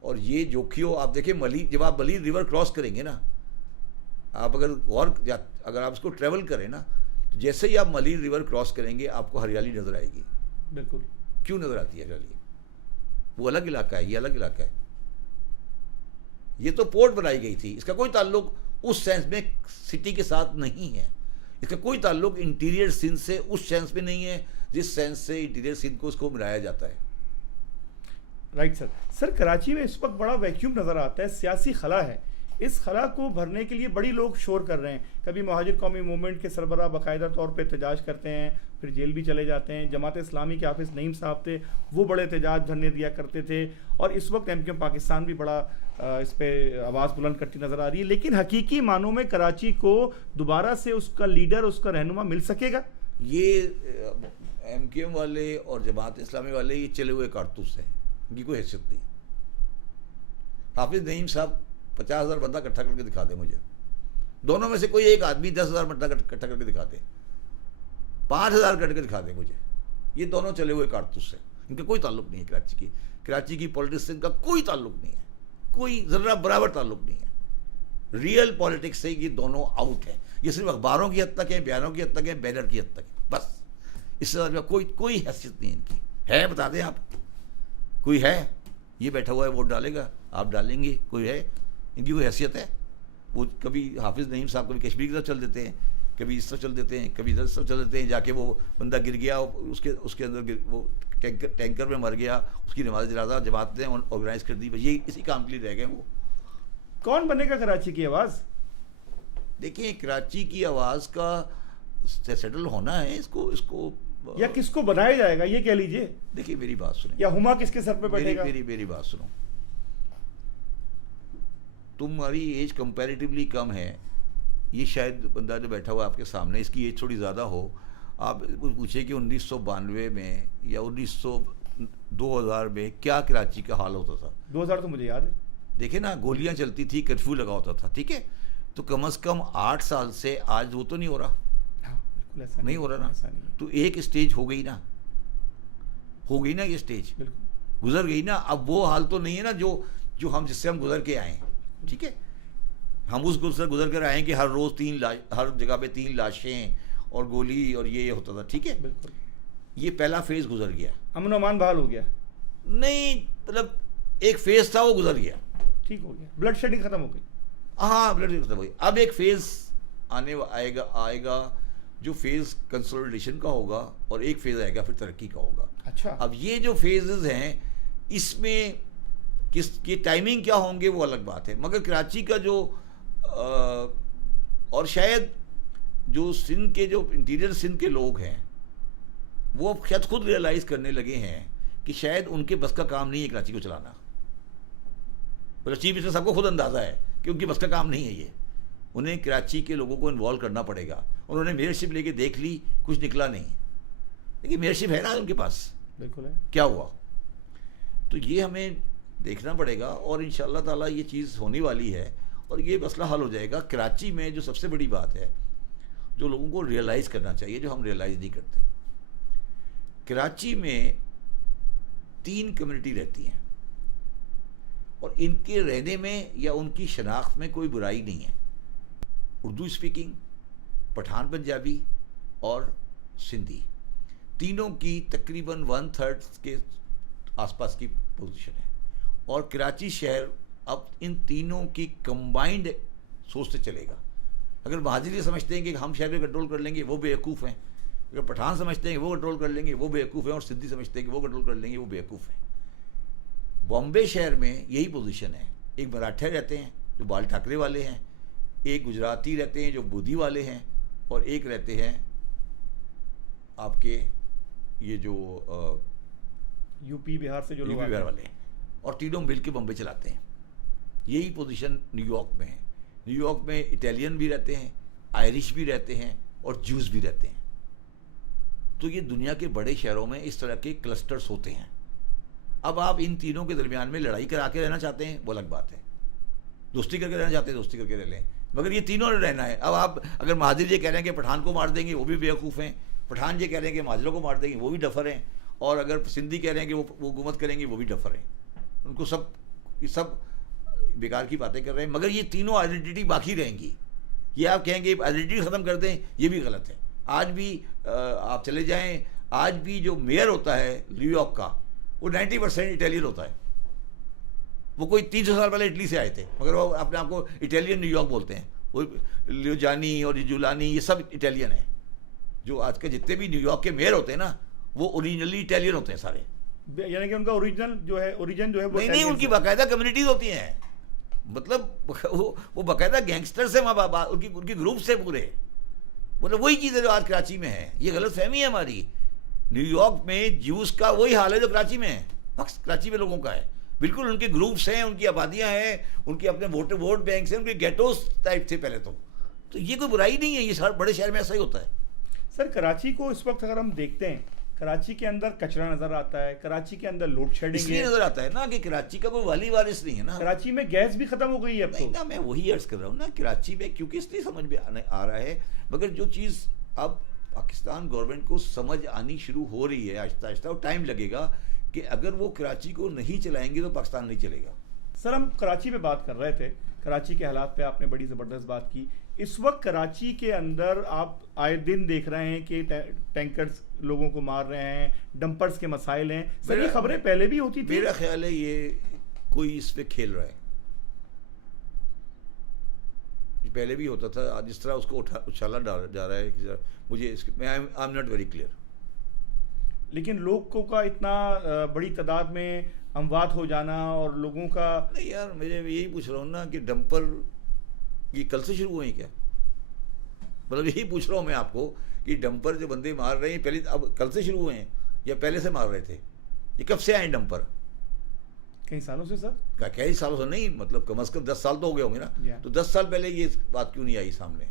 اور یہ جوکھیو آپ دیکھیں جب آپ ملیر ریور کراس کریں گے نا، آپ اگر آپ اس کو ٹریول کریں نا، تو جیسے ہی آپ ملیر ریور کراس کریں گے آپ کو ہریالی نظر آئے گی. بالکل. کیوں نظر آتی ہے ہریالی؟ وہ الگ علاقہ ہے، یہ الگ علاقہ ہے. یہ تو پورٹ بنائی گئی تھی، اس کا کوئی تعلق اس سینس میں سٹی کے ساتھ نہیں ہے. اس کا کوئی تعلق انٹیریئر سندھ سے اس سینس میں نہیں ہے جس سینس سے انٹیریئر سندھ کو اس کو ملایا جاتا ہے. Right sir. سر کراچی میں اس وقت بڑا ویکیوم نظر آتا ہے، سیاسی خلا ہے. اس خلا کو بھرنے کے لیے بڑی لوگ شور کر رہے ہیں. کبھی مہاجر قومی موومنٹ کے سربراہ باقاعدہ طور پہ احتجاج کرتے ہیں، پھر جیل بھی چلے جاتے ہیں. جماعت اسلامی کے حافظ نعیم صاحب تھے، وہ بڑے احتجاج دھرنے دیا کرتے تھے. اور اس وقت ایم کیو ایم پاکستان بھی بڑا اس پہ آواز بلند کرتی نظر آ رہی ہے. لیکن حقیقی معنوں میں کراچی کو دوبارہ سے اس کا لیڈر، اس کا رہنما مل سکے گا؟ یہ ایم کیو ایم والے اور جماعت اسلامی والے یہ چلے ہوئے کارتوس ہیں، ان کی کوئی حیثیت نہیں. حافظ نعیم صاحب 50,000 بندہ اکٹھا کر کے دکھا دیں مجھے. دونوں میں سے کوئی ایک آدمی 10,000 بندہ اکٹھا کر کے دکھا دے، 5,000 کر کے دکھا دیں مجھے. یہ دونوں چلے ہوئے کارتوس ہیں، ان کا کوئی تعلق نہیں ہے کراچی کی پولیٹکس سے. ان کا کوئی تعلق نہیں ہے، کوئی ذرہ برابر تعلق نہیں ہے. ریئل پولیٹکس سے یہ دونوں آؤٹ ہیں. یہ صرف اخباروں کی حد تک ہے، بیانوں کی حد تک ہے، بینر کی حد تک ہے، بس. اس سے زیادہ کوئی حیثیت نہیں ان کی ہے. بتا دیں آپ، کوئی ہے؟ یہ بیٹھا ہوا ہے ووٹ ڈالے گا، آپ ڈالیں گے؟ کوئی ہے؟ ان کی کوئی حیثیت ہے؟ وہ کبھی حافظ نعیم صاحب کبھی کشمیر کی طرف چل دیتے ہیں، کبھی اس طرف چل دیتے ہیں، کبھی ادھر طرف چل دیتے ہیں. جا کے وہ بندہ گر گیا، اس کے اندر وہ ٹینکر میں مر گیا، اس کی نماز جنازہ جماعت نے آرگنائز کر دی. یہ اسی کام کے لیے رہ گئے. وہ کون بنے گا کراچی کی آواز؟ دیکھیں کراچی کی آواز کا سیٹل ہونا ہے. اس کو یا کس کو بنایا جائے گا یہ کہہ لیجئے. دیکھیے میری بات سنیں. یا ہما کس کے سر پہ بیٹھے گا؟ میری بات سنو. تمہاری ایج کمپیریٹیولی کم ہے. یہ شاید بندہ جو بیٹھا ہوا آپ کے سامنے، اس کی ایج تھوڑی زیادہ ہو. آپ پوچھیں کہ 1992 میں یا 2000 میں کیا کراچی کا حال ہوتا تھا. 2000 تو مجھے یاد ہے. دیکھیں نا، گولیاں چلتی تھی، کرفیو لگا ہوتا تھا، ٹھیک ہے. تو کم از کم 8 سال سے آج وہ تو نہیں ہو رہا. نہیں ہو رہا نا. تو ایک اسٹیج ہو گئی نا یہ اسٹیج گزر گئی نا. اب وہ حال تو نہیں ہے نا جو ہم جس سے ہم گزر کے آئے ہیں. ٹھیک ہے، ہم اس گزر کر آئے ہیں کہ ہر روز ہر جگہ پہ 3 لاشیں اور گولی اور یہ ہوتا تھا. ٹھیک ہے، بالکل. یہ پہلا فیز گزر گیا، امن و امان بحال ہو گیا. نہیں مطلب ایک فیز تھا وہ گزر گیا، ٹھیک ہو گیا، بلڈ شیڈنگ ختم ہو گئی. ہاں بلڈ شیڈنگ ختم ہو گئی. اب ایک فیز آئے گا جو فیز کنسولیڈیشن کا ہوگا، اور ایک فیز آئے گا پھر ترقی کا ہوگا. اچھا. اب یہ جو فیزز ہیں اس میں کس کی ٹائمنگ کیا ہوں گے وہ الگ بات ہے. مگر کراچی کا جو اور شاید جو سندھ کے جو انٹیریئر سندھ کے لوگ ہیں وہ اب خود ریئلائز کرنے لگے ہیں کہ شاید ان کے بس کا کام نہیں ہے کراچی کو چلانا. چیف منسٹر صاحب کو خود اندازہ ہے کہ ان کی بس کا کام نہیں ہے یہ. انہیں کراچی کے لوگوں کو انوالو کرنا پڑے گا. انہوں نے میئرشپ لے کے دیکھ لی، کچھ نکلا نہیں. لیکن میئرشپ ہے نا ان کے پاس، بالکل ہے. کیا کیا ہوا؟ تو یہ ہمیں دیکھنا پڑے گا، اور انشاءاللہ تعالیٰ یہ چیز ہونے والی ہے اور یہ مسئلہ حل ہو جائے گا. کراچی میں جو سب سے بڑی بات ہے جو لوگوں کو ریئلائز کرنا چاہیے، جو ہم ریئلائز نہیں کرتے، کراچی میں 3 کمیونٹی رہتی ہیں اور ان کے رہنے میں یا ان کی شناخت میں کوئی برائی نہیں ہے. اردو اسپیکنگ، پٹھان پنجابی اور سندھی، تینوں کی تقریباً 1/3 کے آس پاس کی پوزیشن ہے. اور کراچی شہر اب ان تینوں کی کمبائنڈ سوچ سے چلے گا. اگر مہاجر یہ سمجھتے ہیں کہ ہم شہر کو کنٹرول کر لیں گے، وہ بیوقوف ہیں. اگر پٹھان سمجھتے ہیں کہ وہ کنٹرول کر لیں گے وہ بیوقوف ہیں، اور سندھی سمجھتے ہیں کہ وہ کنٹرول کر لیں گے وہ بیوقوف ہیں. بامبے شہر میں یہی پوزیشن ہے. ایک مراٹھے رہتے ہیں جو بال ٹھاکرے والے ہیں، ایک گجراتی رہتے ہیں جو بودھی والے ہیں، اور ایک رہتے ہیں آپ کے یہ جو یو پی بہار سے جو لوگ بہار والے ہیں، اور تینوں مل کے بمبے چلاتے ہیں. یہی پوزیشن نیو یارک میں ہے. نیو یارک میں اٹیلین بھی رہتے ہیں، آئرش بھی رہتے ہیں، اور جوز بھی رہتے ہیں. تو یہ دنیا کے بڑے شہروں میں اس طرح کے کلسٹرز ہوتے ہیں. اب آپ ان تینوں کے درمیان میں لڑائی کرا کے رہنا چاہتے ہیں وہ الگ بات ہے، دوستی کر کے رہنا چاہتے ہیں دوستی کر کے رہ لیں، مگر یہ تینوں نے رہنا ہے. اب آپ اگر مہاجر یہ کہہ رہے ہیں کہ پٹھان کو مار دیں گے وہ بھی بیوقوف ہیں، پٹھان یہ کہہ رہے ہیں کہ مہاجروں کو مار دیں گے وہ بھی ڈفر ہیں، اور اگر سندھی کہہ رہے ہیں کہ وہ حکومت کریں گے وہ بھی ڈفر ہیں. ان کو یہ سب بیکار کی باتیں کر رہے ہیں، مگر یہ تینوں آئیڈینٹی باقی رہیں گی. یہ آپ کہیں گے آئیڈینٹی ختم کر دیں، یہ بھی غلط ہے. آج بھی آپ چلے جائیں، آج بھی جو میئر ہوتا ہے نیو یارک کا وہ 90% اٹیلین ہوتا ہے. وہ کوئی 300 سال پہلے اٹلی سے آئے تھے مگر وہ اپنے آپ کو اٹیلین نیو یارک بولتے ہیں. وہ لیوجانی اور جولانی یہ سب اٹیلین ہیں. جو آج کے جتنے بھی نیو یارک کے میئر ہوتے ہیں نا وہ اوریجنلی اٹیلین ہوتے ہیں سارے. یعنی کہ ان کا اوریجن جو ہے وہ نہیں ان کی باقاعدہ کمیونٹیز ہوتی ہیں. مطلب وہ باقاعدہ گینگسٹرز ہیں ان کی گروپ سے پورے. مطلب وہی چیز ہے جو آج کراچی میں ہے. یہ غلط فہمی ہے ہماری. نیو یارک میں جیوز کا وہی حال ہے جو کراچی میں ہے، کراچی میں لوگوں کا ہے. بالکل ان کے گروپس ہیں، ان کی آبادیاں ہیں، ان کے اپنے ووٹ بینکس ہیں، ان کے گیٹوز ٹائپ تھے پہلے. تو یہ کوئی برائی نہیں ہے، یہ بڑے شہر میں ایسا ہی ہوتا ہے. سر کراچی کو اس وقت اگر ہم دیکھتے ہیں، کراچی کے اندر کچرا نظر آتا ہے، کراچی کے اندر لوڈ شیڈنگ اس لیے نظر آتا ہے نا کہ کراچی کا کوئی والی وارث نہیں ہے نا. کراچی میں گیس بھی ختم ہو گئی ہے اب تو. میں وہی عرض کر رہا ہوں نا، کراچی میں کیونکہ اس لیے سمجھ میں آ رہا ہے، مگر جو چیز اب پاکستان گورنمنٹ کو سمجھ آنی شروع ہو رہی ہے آہستہ آہستہ، اور ٹائم لگے گا کہ اگر وہ کراچی کو نہیں چلائیں گے تو پاکستان نہیں چلے گا. سر ہم کراچی پہ بات کر رہے تھے، کراچی کے حالات پہ آپ نے بڑی زبردست بات کی. اس وقت کراچی کے اندر آپ آئے دن دیکھ رہے ہیں کہ ٹینکرز لوگوں کو مار رہے ہیں، ڈمپرز کے مسائل ہیں. سر یہ خبریں پہلے بھی ہوتی تھی؟ میرا خیال ہے یہ کوئی اس پہ کھیل رہا ہے. پہلے بھی ہوتا تھا، جس طرح اس کو اچھالا جا رہا ہے مجھے میں I am not very clear. لیکن لوگوں کا اتنا بڑی تعداد میں اموات ہو جانا اور لوگوں کا نہیں یار، میں یہی پوچھ رہا ہوں نا کہ ڈمپر یہ کل سے شروع ہوئے ہیں کیا؟ مطلب یہی پوچھ رہا ہوں میں آپ کو کہ ڈمپر جو بندے مار رہے ہیں پہلے اب کل سے شروع ہوئے ہیں یا پہلے سے مار رہے تھے؟ یہ کب سے آئے ڈمپر؟ کئی سالوں سے سر. کئی سالوں سے نہیں، مطلب کم از کم 10 سال تو ہو گئے ہوں گے نا. تو 10 سال پہلے یہ بات کیوں نہیں آئی سامنے؟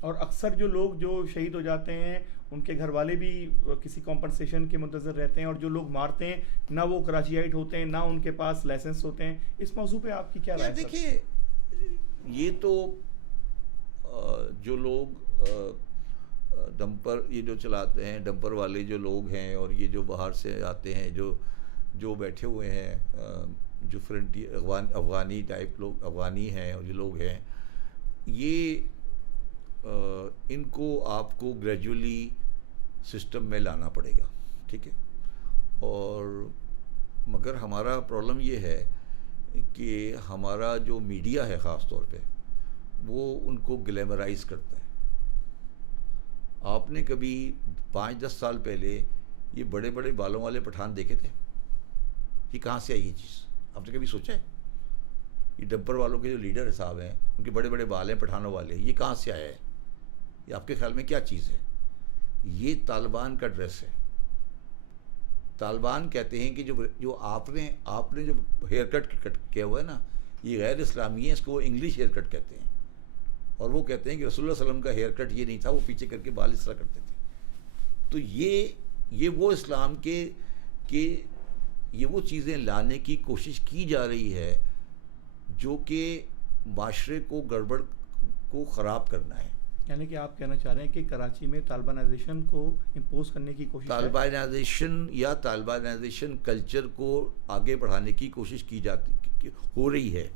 اور اکثر جو لوگ جو شہید ہو جاتے ہیں ان کے گھر والے بھی کسی کمپنسیشن کے منتظر رہتے ہیں، اور جو لوگ مارتے ہیں نہ وہ کراچیائٹ ہوتے ہیں نہ ان کے پاس لائسنس ہوتے ہیں. اس موضوع پہ آپ کی کیا رائے ہے؟ دیکھیے یہ تو جو لوگ ڈمپر یہ جو چلاتے ہیں، ڈمپر والے جو لوگ ہیں اور یہ جو باہر سے آتے ہیں جو بیٹھے ہوئے ہیں، جو فرنٹی افغانی ٹائپ لوگ افغانی ہیں اور یہ لوگ ہیں، یہ ان کو آپ کو گریجولی سسٹم میں لانا پڑے گا، ٹھیک ہے. اور مگر ہمارا پرابلم یہ ہے کہ ہمارا جو میڈیا ہے خاص طور پہ وہ ان کو گلیمرائز کرتا ہے. آپ نے کبھی 5-10 سال پہلے یہ بڑے بڑے بالوں والے پٹھان دیکھے تھے؟ یہ کہاں سے آئی یہ چیز؟ آپ نے کبھی سوچا ہے؟ یہ ڈمپر والوں کے جو لیڈر صاحب ہیں ان کے بڑے بڑے بال ہیں پٹھانوں والے، یہ کہاں سے آیا ہے؟ یہ آپ کے خیال میں کیا چیز ہے؟ یہ طالبان کا ڈریس ہے. طالبان کہتے ہیں کہ جو آپ نے جو ہیئر کٹ کیا ہوا ہے نا یہ غیر اسلامی ہے، اس کو وہ انگلش ہیئر کٹ کہتے ہیں. اور وہ کہتے ہیں کہ رسول اللہ علیہ وسلم کا ہیئر کٹ یہ نہیں تھا، وہ پیچھے کر کے بال اس طرح کرتے تھے. تو یہ وہ اسلام کے یہ وہ چیزیں لانے کی کوشش کی جا رہی ہے جو کہ معاشرے کو گڑبڑ کو خراب کرنا ہے. یعنی کہ آپ کہنا چاہ رہے ہیں کہ کراچی میں طالبانائزیشن کو امپوز کرنے کی کوشش طالبانائزیشن کلچر کو آگے بڑھانے کی کوشش کی جاتی ہو رہی ہے،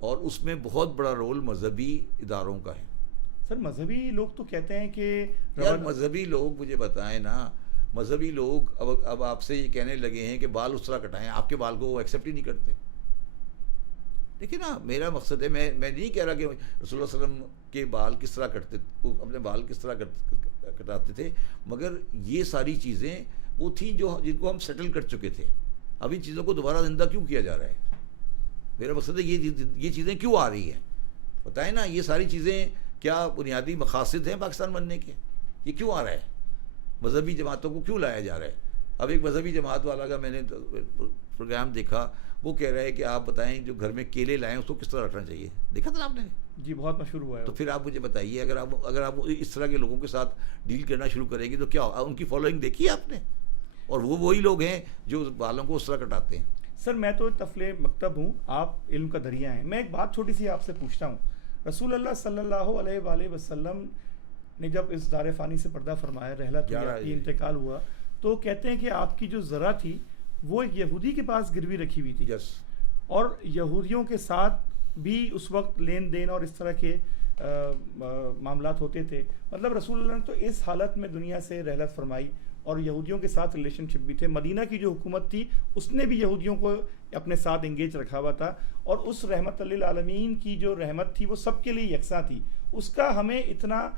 اور اس میں بہت بڑا رول مذہبی اداروں کا ہے. سر مذہبی لوگ تو کہتے ہیں کہ یار مذہبی لوگ مجھے بتائیں نا، مذہبی لوگ اب آپ سے یہ کہنے لگے ہیں کہ بال اس طرح کٹائیں، آپ کے بال کو وہ ایکسیپٹ ہی نہیں کرتے. دیکھیں نا میرا مقصد ہے میں نہیں کہہ رہا کہ رسول اللہ صلی اللہ علیہ وسلم کے بال کس طرح کٹتے، اپنے بال کس طرح کٹاتے تھے، مگر یہ ساری چیزیں وہ تھیں جو جن کو ہم سیٹل کر چکے تھے. اب ان چیزوں کو دوبارہ زندہ کیوں کیا جا رہا ہے؟ میرا مقصد ہے یہ چیزیں کیوں آ رہی ہیں؟ بتائیں نا، یہ ساری چیزیں کیا بنیادی مقاصد ہیں پاکستان بننے کے؟ یہ کیوں آ رہا ہے؟ مذہبی جماعتوں کو کیوں لایا جا رہا ہے؟ اب ایک مذہبی جماعت والا کا میں نے پروگرام دیکھا، وہ کہہ رہا ہے کہ آپ بتائیں جو گھر میں کیلے لائیں اس کو کس طرح رکھنا چاہیے. دیکھا تھا آپ نے؟ جی بہت مشہور ہوا ہے. تو پھر آپ مجھے بتائیے اگر آپ اس طرح کے لوگوں کے ساتھ ڈیل کرنا شروع کریں گے تو کیا ان کی فالوئنگ دیکھی ہے آپ نے؟ اور وہ وہی لوگ ہیں جو بالوں کو اس طرح کٹاتے ہیں. سر میں تو طفل مکتب ہوں، آپ علم کا دریا ہیں. میں ایک بات چھوٹی سی آپ سے پوچھتا ہوں. رسول اللہ صلی اللہ علیہ وآلہ وسلم نے جب اس دار فانی سے پردہ فرمایا، رحلت ہوئی، آپ کی انتقال ہوا، تو کہتے ہیں کہ آپ کی جو ذرا تھی وہ ایک یہودی کے پاس گروی رکھی ہوئی تھی. یس. اور یہودیوں کے ساتھ بھی اس وقت لین دین اور اس طرح کے معاملات ہوتے تھے. مطلب رسول اللہ نے تو اس حالت میں دنیا سے رحلت فرمائی اور یہودیوں کے ساتھ ریلیشن شپ بھی تھے. مدینہ کی جو حکومت تھی اس نے بھی یہودیوں کو اپنے ساتھ انگیج رکھا ہوا تھا، اور اس رحمت للعالمین کی جو رحمت تھی وہ سب کے لیے یکساں تھی. اس کا ہمیں اتنا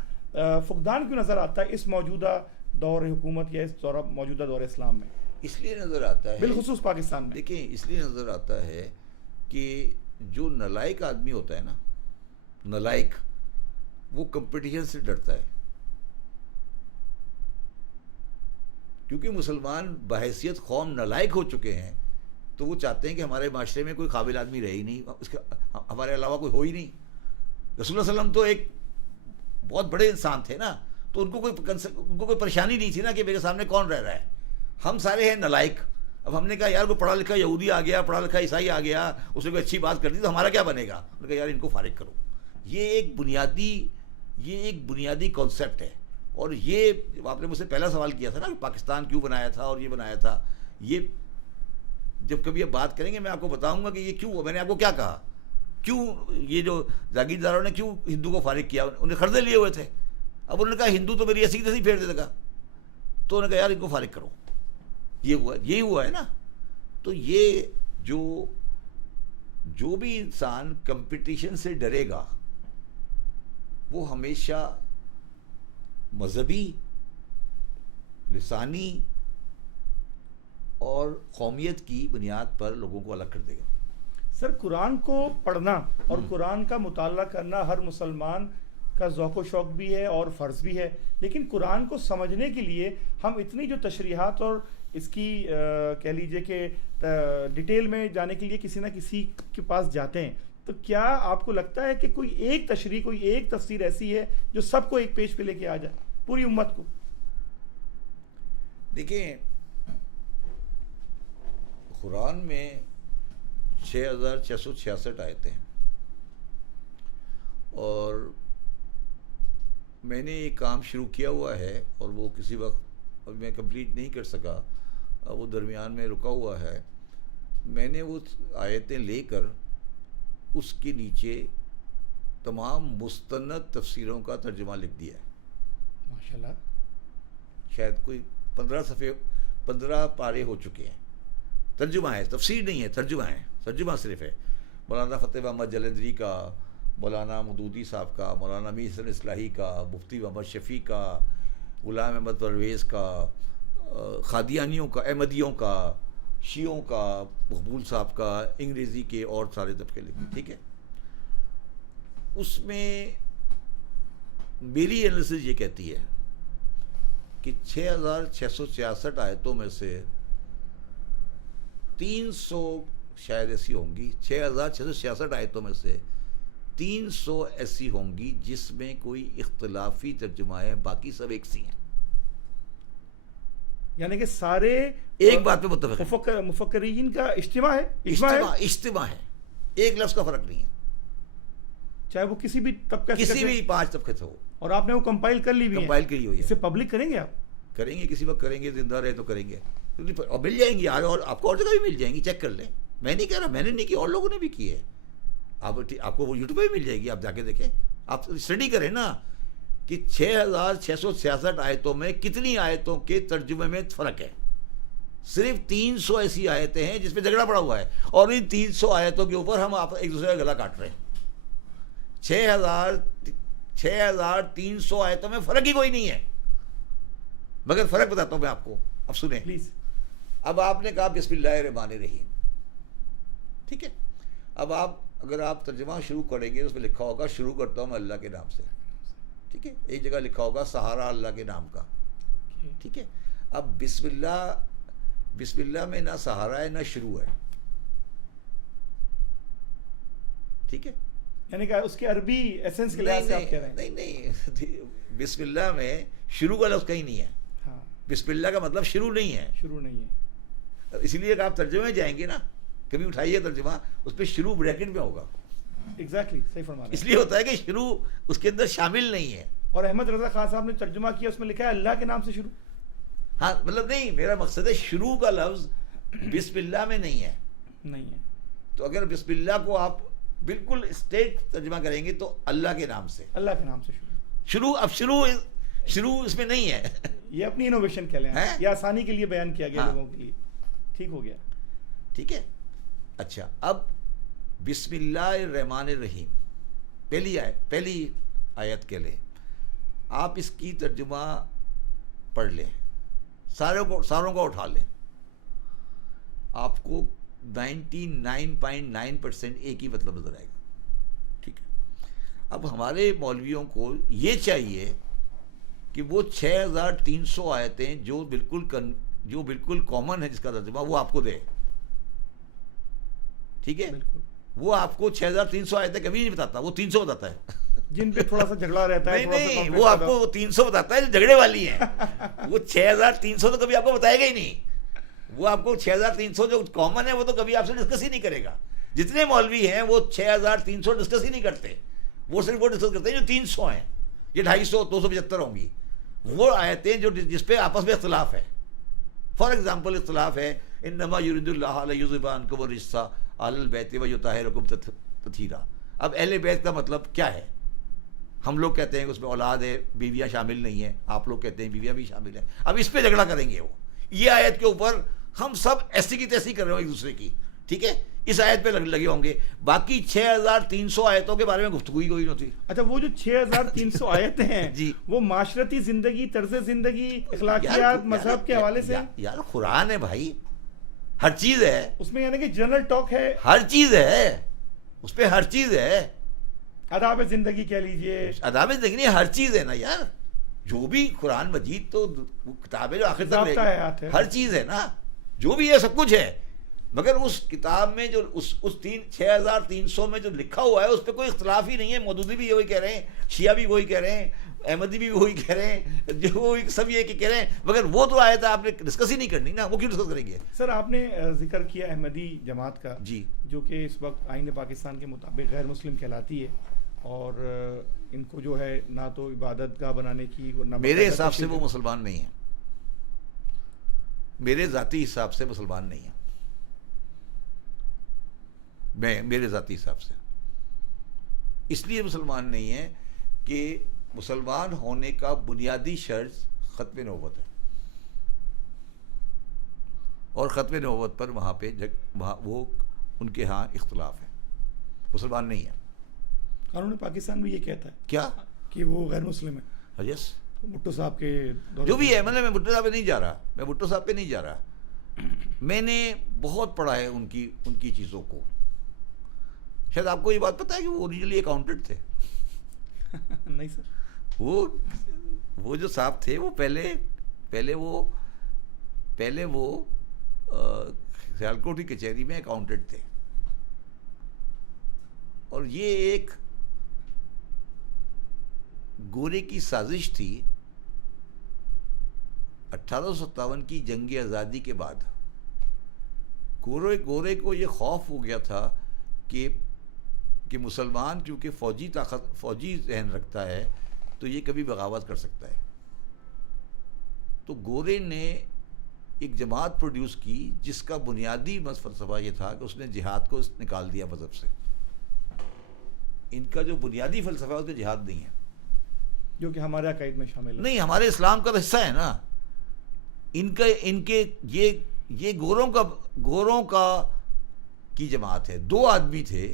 فقدان کیوں نظر آتا ہے اس موجودہ دور حکومت یا اس موجودہ دور اسلام میں؟ اس لیے نظر آتا ہے بالخصوص پاکستان میں. دیکھیں اس لیے نظر آتا ہے کہ جو نالائق آدمی ہوتا ہے نا، نالائق، وہ کمپٹیشن سے ڈرتا ہے. کیونکہ مسلمان بحیثیت قوم نالائق ہو چکے ہیں تو وہ چاہتے ہیں کہ ہمارے معاشرے میں کوئی قابل آدمی رہے ہی نہیں، اس کے ہمارے علاوہ کوئی ہو ہی نہیں. رسول اللہ علیہ وسلم تو ایک بہت بڑے انسان تھے نا، تو ان کو کوئی پریشانی نہیں تھی نا کہ میرے سامنے کون رہ رہا ہے. ہم سارے ہیں نالائق. اب ہم نے کہا یار کوئی پڑھا لکھا یہودی آ گیا، پڑھا لکھا عیسائی آ گیا، اس نے کوئی اچھی بات کر دی تو ہمارا کیا بنے گا؟ انہوں نے کہا یار ان کو فارغ کرو. یہ ایک بنیادی کانسیپٹ ہے. اور یہ آپ نے مجھ سے پہلا سوال کیا تھا نا کہ پاکستان کیوں بنایا تھا اور یہ بنایا تھا، یہ جب کبھی آپ بات کریں گے میں آپ کو بتاؤں گا کہ یہ کیوں. میں نے آپ کو کیا کہا، کیوں یہ جو جاگیرداروں نے کیوں ہندو کو فارغ کیا؟ انہیں قرضے لیے ہوئے تھے. اب انہوں نے کہا ہندو تو میری ایسی تیسی پھیر دے گا، تو انہوں نے کہا یار ان کو فارغ کرو. یہی ہوا ہے نا. تو یہ جو بھی انسان کمپٹیشن سے ڈرے گا وہ ہمیشہ مذہبی، لسانی اور قومیت کی بنیاد پر لوگوں کو الگ کر دے گا. سر قرآن کو پڑھنا اور قرآن کا مطالعہ کرنا ہر مسلمان کا ذوق و شوق بھی ہے اور فرض بھی ہے، لیکن قرآن کو سمجھنے کے لیے ہم اتنی جو تشریحات اور اس کی کہہ لیجئے کہ ڈیٹیل میں جانے کے لیے کسی نہ کسی کے پاس جاتے ہیں. تو کیا آپ کو لگتا ہے کہ کوئی ایک تشریح، کوئی ایک تفسیر ایسی ہے جو سب کو ایک پیج پہ لے کے آ جائے، پوری امت کو؟ دیکھیں قرآن میں 6666 آیتیں ہیں، اور میں نے یہ کام شروع کیا ہوا ہے اور وہ کسی وقت میں کمپلیٹ نہیں کر سکا، وہ درمیان میں رکا ہوا ہے. میں نے وہ آیتیں لے کر اس کے نیچے تمام مستند تفسیروں کا ترجمہ لکھ دیا ہے. ماشاءاللہ. شاید کوئی 15 پارے ہو چکے ہیں. ترجمہ ہے، تفسیر نہیں ہے، ترجمہ صرف ہے. مولانا فتح محمد جلندری کا، مولانا مودودی صاحب کا، مولانا امیر حسن اصلاحی کا، مفتی محمد شفیع کا، غلام احمد پرویز کا، قادیانیوں کا، احمدیوں کا، شیعوں کا، مقبول صاحب کا، انگریزی کے اور سارے طبقے لکھے. ٹھیک ہے. اس میں میری انالیسس یہ کہتی ہے کہ 6666 آیتوں میں سے 300 شاید ایسی ہوں گی، 6666 آیتوں میں سے 300 ایسی ہوں گی جس میں کوئی اختلافی ترجمہ ہے، باقی سب ایک سی ہیں. یعنی کہ سارے ایک بات پہ متفق ہیں. مفکرین کا اجتماع ہے، اجتماع ہے، ایک لفظ کا فرق نہیں ہے، چاہے وہ کسی بھی طبقہ، کسی بھی 5 طبقے سے ہو. اور آپ نے وہ کمپائل کر لی بھی ہے، کمپائل کی ہوئی ہے. اسے پبلک کریں گے؟ آپ کریں گے، کسی وقت کریں گے، زندہ رہے تو کریں گے. اور مل جائیں گی، اور آپ کو اور جگہ بھی مل جائیں گی، چیک کر لیں. میں نہیں کہہ رہا، میں نے نہیں کی، اور لوگوں نے بھی کی ہے. آپ کو وہ یوٹیوب پہ بھی مل جائے گی، آپ جا کے دیکھیں، آپ اسٹڈی کریں نا کہ 6666 آیتوں میں کتنی آیتوں کے ترجمے میں فرق ہے. صرف 300 ایسی آیتیں ہیں جس پہ جھگڑا پڑا ہوا ہے، اور ان 300 آیتوں کے اوپر ہم ایک دوسرے کا گلا کاٹ رہے ہیں۔ 6300 آیتوں میں فرق ہی کوئی نہیں ہے، مگر فرق بتاتا ہوں میں آپ کو، اب سنیں پلیز۔ اب آپ نے کہا بسم اللہ الرحمن الرحیم، ٹھیک ہے، اب اگر آپ ترجمہ شروع کریں گے اس میں لکھا ہوگا شروع کرتا ہوں میں اللہ کے نام سے، ٹھیک ہے، ایک جگہ لکھا ہوگا سہارا اللہ کے نام کا، ٹھیک ہے۔ اب بسم اللہ میں نہ سہارا ہے نہ شروع ہے، ٹھیک ہے، یعنی کہ اس کے عربی ایسنس کے لحاظ سے آپ کہہ رہے ہیں؟ نہیں، بسم اللہ میں شروع کا لفظ کہیں نہیں ہے، ہاں، بسم اللہ کا مطلب شروع نہیں ہے، شروع نہیں ہے۔ اس لیے کہ آپ ترجمے میں جائیں گے نا، کبھی اٹھائیے ترجمہ، اس پہ شروع بریکٹ میں ہوگا، ایگزیکٹلی، صحیح فرما رہے ہیں۔ اس لیے ہوتا ہے کہ شروع اس کے اندر شامل نہیں ہے۔ اور احمد رضا خان صاحب نے ترجمہ کیا، اس میں لکھا ہے اللہ کے نام سے شروع۔ ہاں، مطلب نہیں، میرا مقصد ہے شروع کا لفظ بسم اللہ میں نہیں ہے، نہیں ہے۔ تو اگر بسم اللہ کو آپ بالکل اسٹیٹ ترجمہ کریں گے تو اللہ کے نام سے، اللہ کے نام سے شروع۔ اب شروع اس میں نہیں ہے، یہ اپنی انوویشن کہہ لیں، ہیں؟ یہ آسانی کے لیے بیان کیا گیا ہاں۔ لوگوں کے لیے، ٹھیک ہو گیا۔ ٹھیک ہے، اچھا، اب بسم اللہ الرحمن الرحیم پہلی آیت کے لیں، آپ اس کی ترجمہ پڑھ لیں، ساروں کو اٹھا لیں، آپ کو 99.9% ایک ہی مطلب نظر آئے گا، ٹھیک ہے۔ اب ہمارے مولویوں کو یہ چاہیے کہ وہ 6300 آیتیں جو بالکل کامن ہے جس کا ترجمہ، وہ آپ کو دے، ٹھیک ہے، بالکل۔ وہ آپ کو 6300 آیتیں کبھی نہیں بتاتا، وہ 300 بتاتا ہے، جن پہ تھوڑا سا جھگڑا رہتا ہے، نہیں، وہ آپ کو 300 بتاتا ہے جو جھگڑے والی ہیں، وہ 6300 تو کبھی آپ کو بتائے گا ہی نہیں، وہ آپ کو 6300 جو کامن ہے وہ تو کبھی آپ سے ڈسکس ہی نہیں کرے گا۔ جتنے مولوی ہیں وہ 6300 ڈسکس ہی نہیں کرتے، وہ صرف وہ ڈسکس کرتے ہیں جو 300 ہیں، یہ 250 275 ہوں گی، وہ آیتیں جس پہ آپس میں اختلاف ہے۔ فار ایگزامپل اختلاف ہے انما یرید اللہ لیذھب عنکم الرجس اہل البیت ویطہرکم تطہیرا۔ اب اہل بیت کا مطلب کیا ہے؟ ہم لوگ کہتے ہیں کہ اس میں اولاد ہے، بیویاں شامل نہیں ہیں، آپ لوگ کہتے ہیں بیویاں بھی شامل ہیں۔ اب اس پہ جھگڑا کریں گے، وہ یہ آیت کے اوپر ہم سب ایسی کی تیسی کر رہے ہوں ایک دوسرے کی، ٹھیک ہے، اس آیت پہ لگے ہوں گے، باقی 6300 آیتوں کے بارے میں گفتگو ہی کوئی نہیں ہوتی۔ اچھا، وہ جو 6300 آیتیں ہیں جی، وہ معاشرتی زندگی، طرز زندگی، اخلاقیات، مذہب کے حوالے سے، یار قرآن ہے بھائی، ہر چیز ہے اس میں، یعنی کہ جنرل ٹاک ہے، ہر چیز ہے اس پہ، ہر چیز ہے، آداب زندگی کہہ لیجئے، آداب زندگی ہر چیز ہے نا یار، جو بھی قرآن مجید تو وہ کتاب ہے جو آخر تک ضابطہ حیات ہے، ہر چیز ہے نا، جو بھی ہے سب کچھ ہے، مگر اس کتاب میں جو اس 6300 میں جو لکھا ہوا ہے اس پہ کوئی اختلاف ہی نہیں ہے۔ مودودی بھی وہی کہہ رہے ہیں، شیعہ بھی وہی کہہ رہے ہیں، احمدی بھی وہی کہہ رہے ہیں، جو سب یہ کہ کہہ رہے ہیں، مگر وہ تو آیا تھا آپ نے ڈسکس ہی نہیں کرنی نا، وہ کیوں ڈسکس کریں گے؟ سر آپ نے ذکر کیا احمدی جماعت کا، جی، جو کہ اس وقت آئین پاکستان کے مطابق غیر مسلم کہلاتی ہے، اور ان کو جو ہے نہ تو عبادت گاہ بنانے کی، نہ میرے حساب سے وہ مسلمان نہیں ہیں، میرے ذاتی حساب سے مسلمان نہیں ہیں، میرے ذاتی حساب سے اس لیے مسلمان نہیں ہیں کہ مسلمان ہونے کا بنیادی شرط ختم نبوت ہے، اور ختم نبوت پر وہاں پہ وہ ان کے ہاں اختلاف ہے، مسلمان نہیں ہے۔ قانون پاکستان بھی یہ کہتا ہے کیا کہ وہ غیر مسلم ہے، یس، بھٹو صاحب کے جو بھی ہے، مطلب میں بھٹو صاحب پہ نہیں جا رہا، میں بھٹو صاحب پہ نہیں جا رہا، میں نے بہت پڑھا ہے ان کی چیزوں کو۔ شاید آپ کو یہ بات پتہ ہے کہ وہ اوریجنلی اکاؤنٹنٹ تھے؟ نہیں سر، وہ جو صاحب تھے وہ پہلے وہ سیالکوٹ کی کچہری میں اکاؤنٹنٹ تھے، اور یہ ایک گورے کی سازش تھی 1857 کی جنگ آزادی کے بعد۔ گورے کو یہ خوف ہو گیا تھا کہ مسلمان کیونکہ فوجی ذہن رکھتا ہے تو یہ کبھی بغاوت کر سکتا ہے، تو گورے نے ایک جماعت پروڈیوس کی جس کا بنیادی فلسفہ یہ تھا کہ اس نے جہاد کو نکال دیا مذہب سے۔ ان کا جو بنیادی فلسفہ ہے اس میں جہاد نہیں ہے، جو کہ ہمارے عقائد میں شامل ہے، نہیں، ہمارے اسلام کا حصہ ہے نا۔ ان کے یہ یہ گوروں کا کی جماعت ہے. 2 آدمی تھے,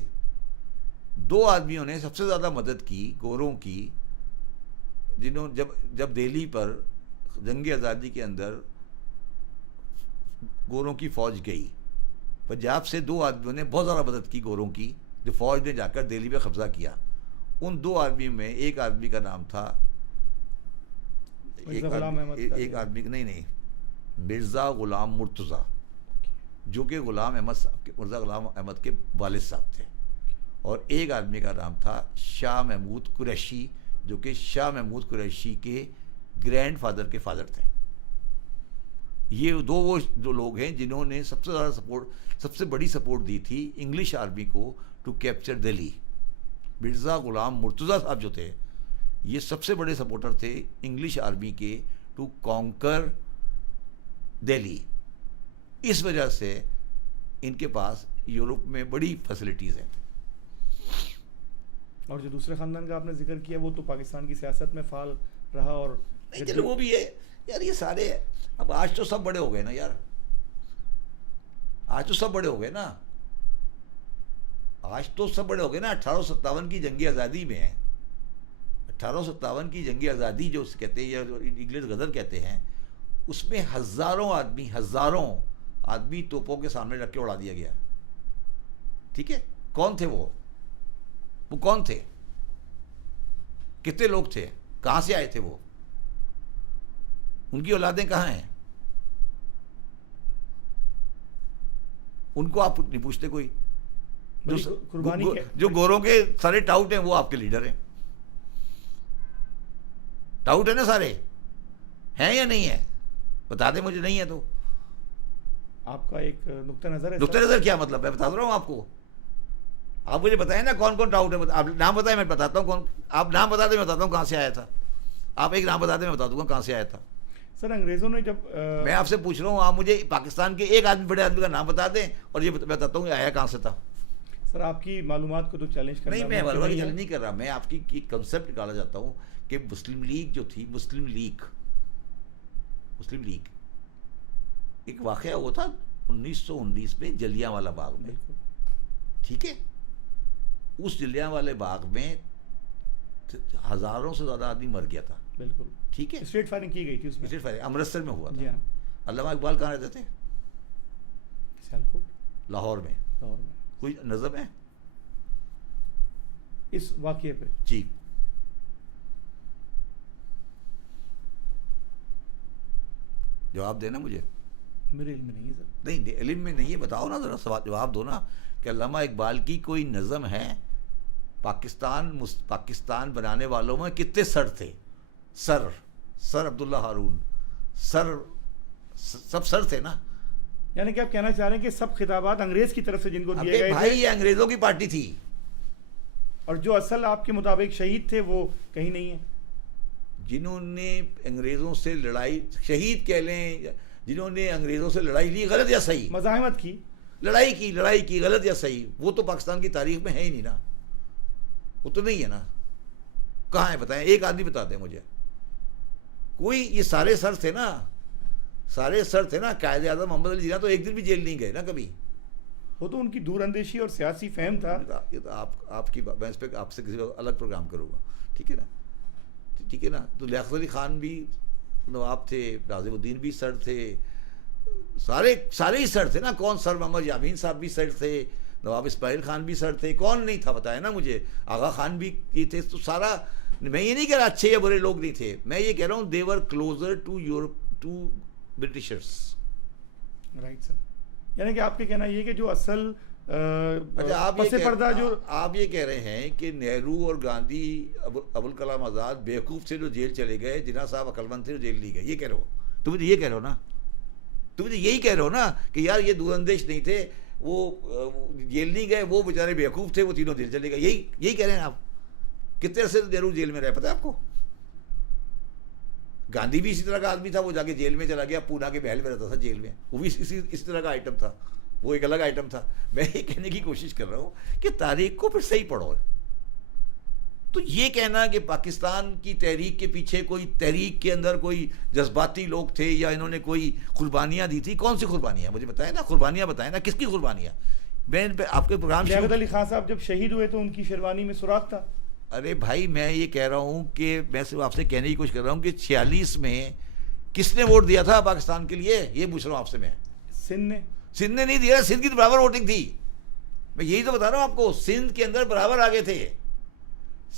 2 آدمیوں نے سب سے زیادہ مدد کی گوروں کی, جنہوں جب دہلی پر جنگ آزادی کے اندر گوروں کی فوج گئی, پنجاب سے 2 آدمیوں نے بہت زیادہ مدد کی گوروں کی, جو فوج نے جا کر دہلی پہ قبضہ کیا. ان 2 آدمیوں میں ایک آدمی کا نام تھا, ایک آدمی نہیں, مرزا غلام مرتضیٰ, جو کہ مرزا غلام احمد کے والد صاحب تھے, اور ایک آدمی کا نام تھا شاہ محمود قریشی, جو کہ شاہ محمود قریشی کے گرینڈ فادر کے فادر تھے. یہ وہ جو لوگ ہیں جنہوں نے سب سے زیادہ سب سے بڑی سپورٹ دی تھی انگلش آرمی کو ٹو کیپچر دہلی. مرزا غلام مرتضیٰ صاحب جو تھے, یہ سب سے بڑے سپورٹر تھے انگلش آرمی کے ٹو کانکر دہلی. اس وجہ سے ان کے پاس یورپ میں بڑی فیسلٹیز ہیں. اور جو دوسرے خاندان کا آپ نے ذکر کیا, وہ تو پاکستان کی سیاست میں فعال رہا. اور نہیں چلو وہ بھی ہے یار, یہ سارے اب آج تو سب بڑے ہو گئے نا یار, آج تو سب بڑے ہو گئے نا, آج تو سب بڑے ہو گئے نا. 1857 کی جنگی آزادی میں 1857 کی جنگی آزادی جو کہتے ہیں, یا انگلش غدر کہتے ہیں, اس میں ہزاروں آدمی توپوں کے سامنے رکھ کے اڑا دیا گیا. ٹھیک ہے, کون تھے وہ کون تھے, کتنے لوگ تھے, کہاں سے آئے تھے وہ, ان کی اولادیں کہاں ہیں, ان کو آپ نہیں پوچھتے کوئی. جو گوروں کے سارے ٹاؤٹ ہیں وہ آپ کے لیڈر ہیں. ٹاؤٹ ہے نا سارے, ہیں یا نہیں ہے, بتا دیں مجھے. نہیں ہے تو آپ کا ایک نقطہ نظر ہے. نقطہ نظر کیا مطلب ہے, بتا رہا ہوں آپ کو. آپ مجھے بتائیں نا کون کون ٹاؤٹ ہے, آپ نام بتائیں میں بتاتا ہوں کون. آپ نام بتا دیں میں بتاتا ہوں کہاں سے آیا تھا. آپ ایک نام بتا دیں میں بتا دوں گا کہاں سے آیا تھا. سر انگریزوں نے جب میں آپ سے پوچھ رہا ہوں, آپ مجھے پاکستان کے ایک آدمی بڑے آدمی کا نام بتا دیں اور یہ بتاتا ہوں آیا کہاں سے تھا. سر آپ کی معلومات کو تو چیلنج کرنا نہیں, میں معلومات چیلنج نہیں کر رہا, میں آپ کی کنسیپٹ نکالنا چاہتا ہوں کہ مسلم لیگ جو تھی, مسلم لیگ ایک واقعہ ہوا تھا 1919 میں جلیاں والا باغ میں. ٹھیک ہے, اس جلیاں والے باغ میں ہزاروں سے زیادہ آدمی مر گیا تھا. بالکل ٹھیک ہے, اسٹریٹ فائرنگ کی گئی تھی, اس میں اسٹریٹ فائرنگ امرتسر میں ہوا تھا. جی ہاں. علامہ اقبال کہاں رہتے تھے؟ سیالکوٹ, لاہور میں. کوئی نظم ہے اس واقعے پہ؟ جی, جواب دینا مجھے. میرے علم میں نہیں ہے سر. نہیں علم میں نہیں ہے, بتاؤ نا ذرا, سوال جواب دو نا کہ علامہ اقبال کی کوئی نظم ہے. پاکستان بنانے والوں میں کتنے سر تھے؟ سر عبداللہ ہارون, سب سر تھے نا. یعنی کہ آپ کہنا چاہ رہے ہیں کہ سب خطابات انگریز کی طرف سے جن کو دیے گئے بھائی, یہ انگریزوں کی پارٹی تھی, اور جو اصل آپ کے مطابق شہید تھے وہ کہیں نہیں ہیں. جنہوں نے انگریزوں سے لڑائی, شہید کہہ لیں, جنہوں نے انگریزوں سے لڑائی لی, غلط یا صحیح, مزاحمت کی, لڑائی کی, غلط یا صحیح, وہ تو پاکستان کی تاریخ میں ہے ہی نہیں نا. وہ تو نہیں ہے نا. کہاں ہے بتائیں, ایک آدمی بتا دیں مجھے کوئی. یہ سارے سر تھے نا, قائد اعظم محمد علی جناح تو ایک دن بھی جیل نہیں گئے نا کبھی. وہ تو ان کی دور اندیشی اور سیاسی فہم تھا. یہ تو آپ کی میں اس پہ آپ سے کسی الگ پروگرام کروں گا. ٹھیک ہے نا. تو لیاقت علی خان بھی نواب تھے, ناظم الدین بھی سر تھے, سارے ہی سر تھے نا. کون سر محمد یامین صاحب بھی سر تھے, نواب اسماعیل خان بھی سر تھے, کون نہیں تھا بتایا نا مجھے. آغا خان بھی یہ تھے. تو سارا, میں یہ نہیں کہہ رہا اچھے یا برے لوگ نہیں تھے, میں یہ کہہ رہا ہوں they were closer to Europe to Britishers. Right sir. یعنی کہ آپ کے کہنا یہ کہ جو اصل پس پردہ جو آپ یہ کہہ رہے ہیں کہ نہرو اور گاندھی, ابوالکلام آزاد بیوقوف سے جو جیل چلے گئے, جناح صاحب عقلمند تھے جو جیل نہیں گئے, یہ کہہ رہے ہو. تم مجھے یہ کہہ رہے ہو نا, تم مجھے یہی کہہ رہے ہو نا کہ یار یہ دور اندیش نہیں تھے, وہ جیل نہیں گئے, وہ بیچارے بیوقوف تھے, وہ تینوں جیل چلے گئے. یہی کہہ رہے ہیں آپ. کتنے عرصے نہرو جیل میں رہے پتہ ہے آپ کو؟ گاندھی بھی اسی طرح کا آدمی تھا, وہ جا کے جیل میں چلا گیا, پونا کے محل میں رہتا تھا جیل میں, وہ بھی اسی طرح کا آئٹم تھا, وہ ایک الگ آئٹم تھا. میں یہ کہنے کی کوشش کر رہا ہوں کہ تاریخ کو پھر صحیح پڑھو. تو یہ کہنا کہ پاکستان کی تحریک کے پیچھے کوئی تحریک کے اندر کوئی جذباتی لوگ تھے یا انہوں نے کوئی قربانیاں دی تھی، کون سی قربانیاں مجھے بتائیں نا، قربانیاں بتائیں نا، کس کی قربانیاں؟ میں آپ کے پروگرام لیاقت علی خان صاحب جب شہید ہوئے تو ان کی شیروانی میں سوراخ تھا. ارے بھائی میں یہ کہہ رہا ہوں کہ میں صرف آپ سے کہنے کی کوشش کر رہا ہوں کہ 46 میں کس نے ووٹ دیا تھا پاکستان کے لیے، یہ پوچھ رہا ہوں آپ سے میں. سندھ نے نہیں دیا، سندھ کی تو برابر ووٹنگ تھی. میں یہی تو بتا رہا ہوں آپ کو، سندھ کے اندر برابر آگے تھے.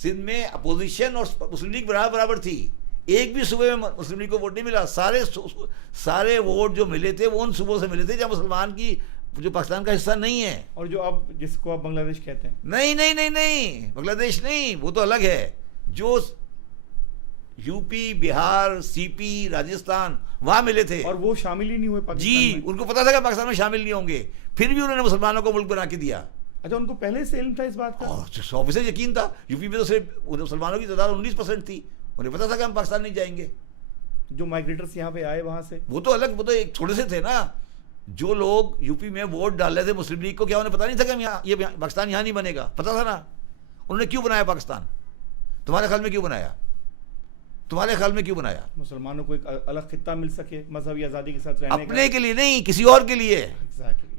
سندھ میں اپوزیشن اور مسلم لیگ برابر تھی. ایک بھی صوبے میں مسلم لیگ کو ووٹ نہیں ملا. سارے ووٹ جو ملے تھے وہ ان صوبوں سے ملے تھے جہاں مسلمان کی جو پاکستان کا حصہ نہیں ہے. اور جو اب جس کو آپ بنگلہ دیش کہتے ہیں. نہیں بنگلہ دیش نہیں، وہ تو الگ ہے. جو یو پی، بہار، سی پی، راجستھان وہاں ملے تھے، اور وہ شامل ہی نہیں ہوئے پاکستان جی. میں. ان کو پتا تھا کہ پاکستان میں شامل نہیں ہوں گے، پھر بھی انہوں نے مسلمانوں کو ملک بنا کے دیا. اچھا، ان کو پہلے سے علم تھا اس بات کا؟ 100% یقین تھا. یو پی میں تو صرف مسلمانوں کی تعداد 19% تھی. انہیں پتا تھا کہ ہم پاکستان نہیں جائیں گے. جو مائیگریٹرس یہاں پہ آئے وہاں سے، وہ تو الگ، وہ تو ایک تھوڑے سے تھے نا. جو لوگ یو پی میں ووٹ ڈال رہے تھے مسلم لیگ کو، کیا انہیں پتا نہیں تھا کہ یہ پاکستان یہاں نہیں بنے گا؟ پتا تھا نا. انہوں نے کیوں بنایا پاکستان؟ تمہارے خیال میں کیوں بنایا؟ مسلمانوں کو ایک الگ خطہ مل سکے مذہبی آزادی کے ساتھ رہنے کا. اپنے کے لیے نہیں، کسی اور کے لیے.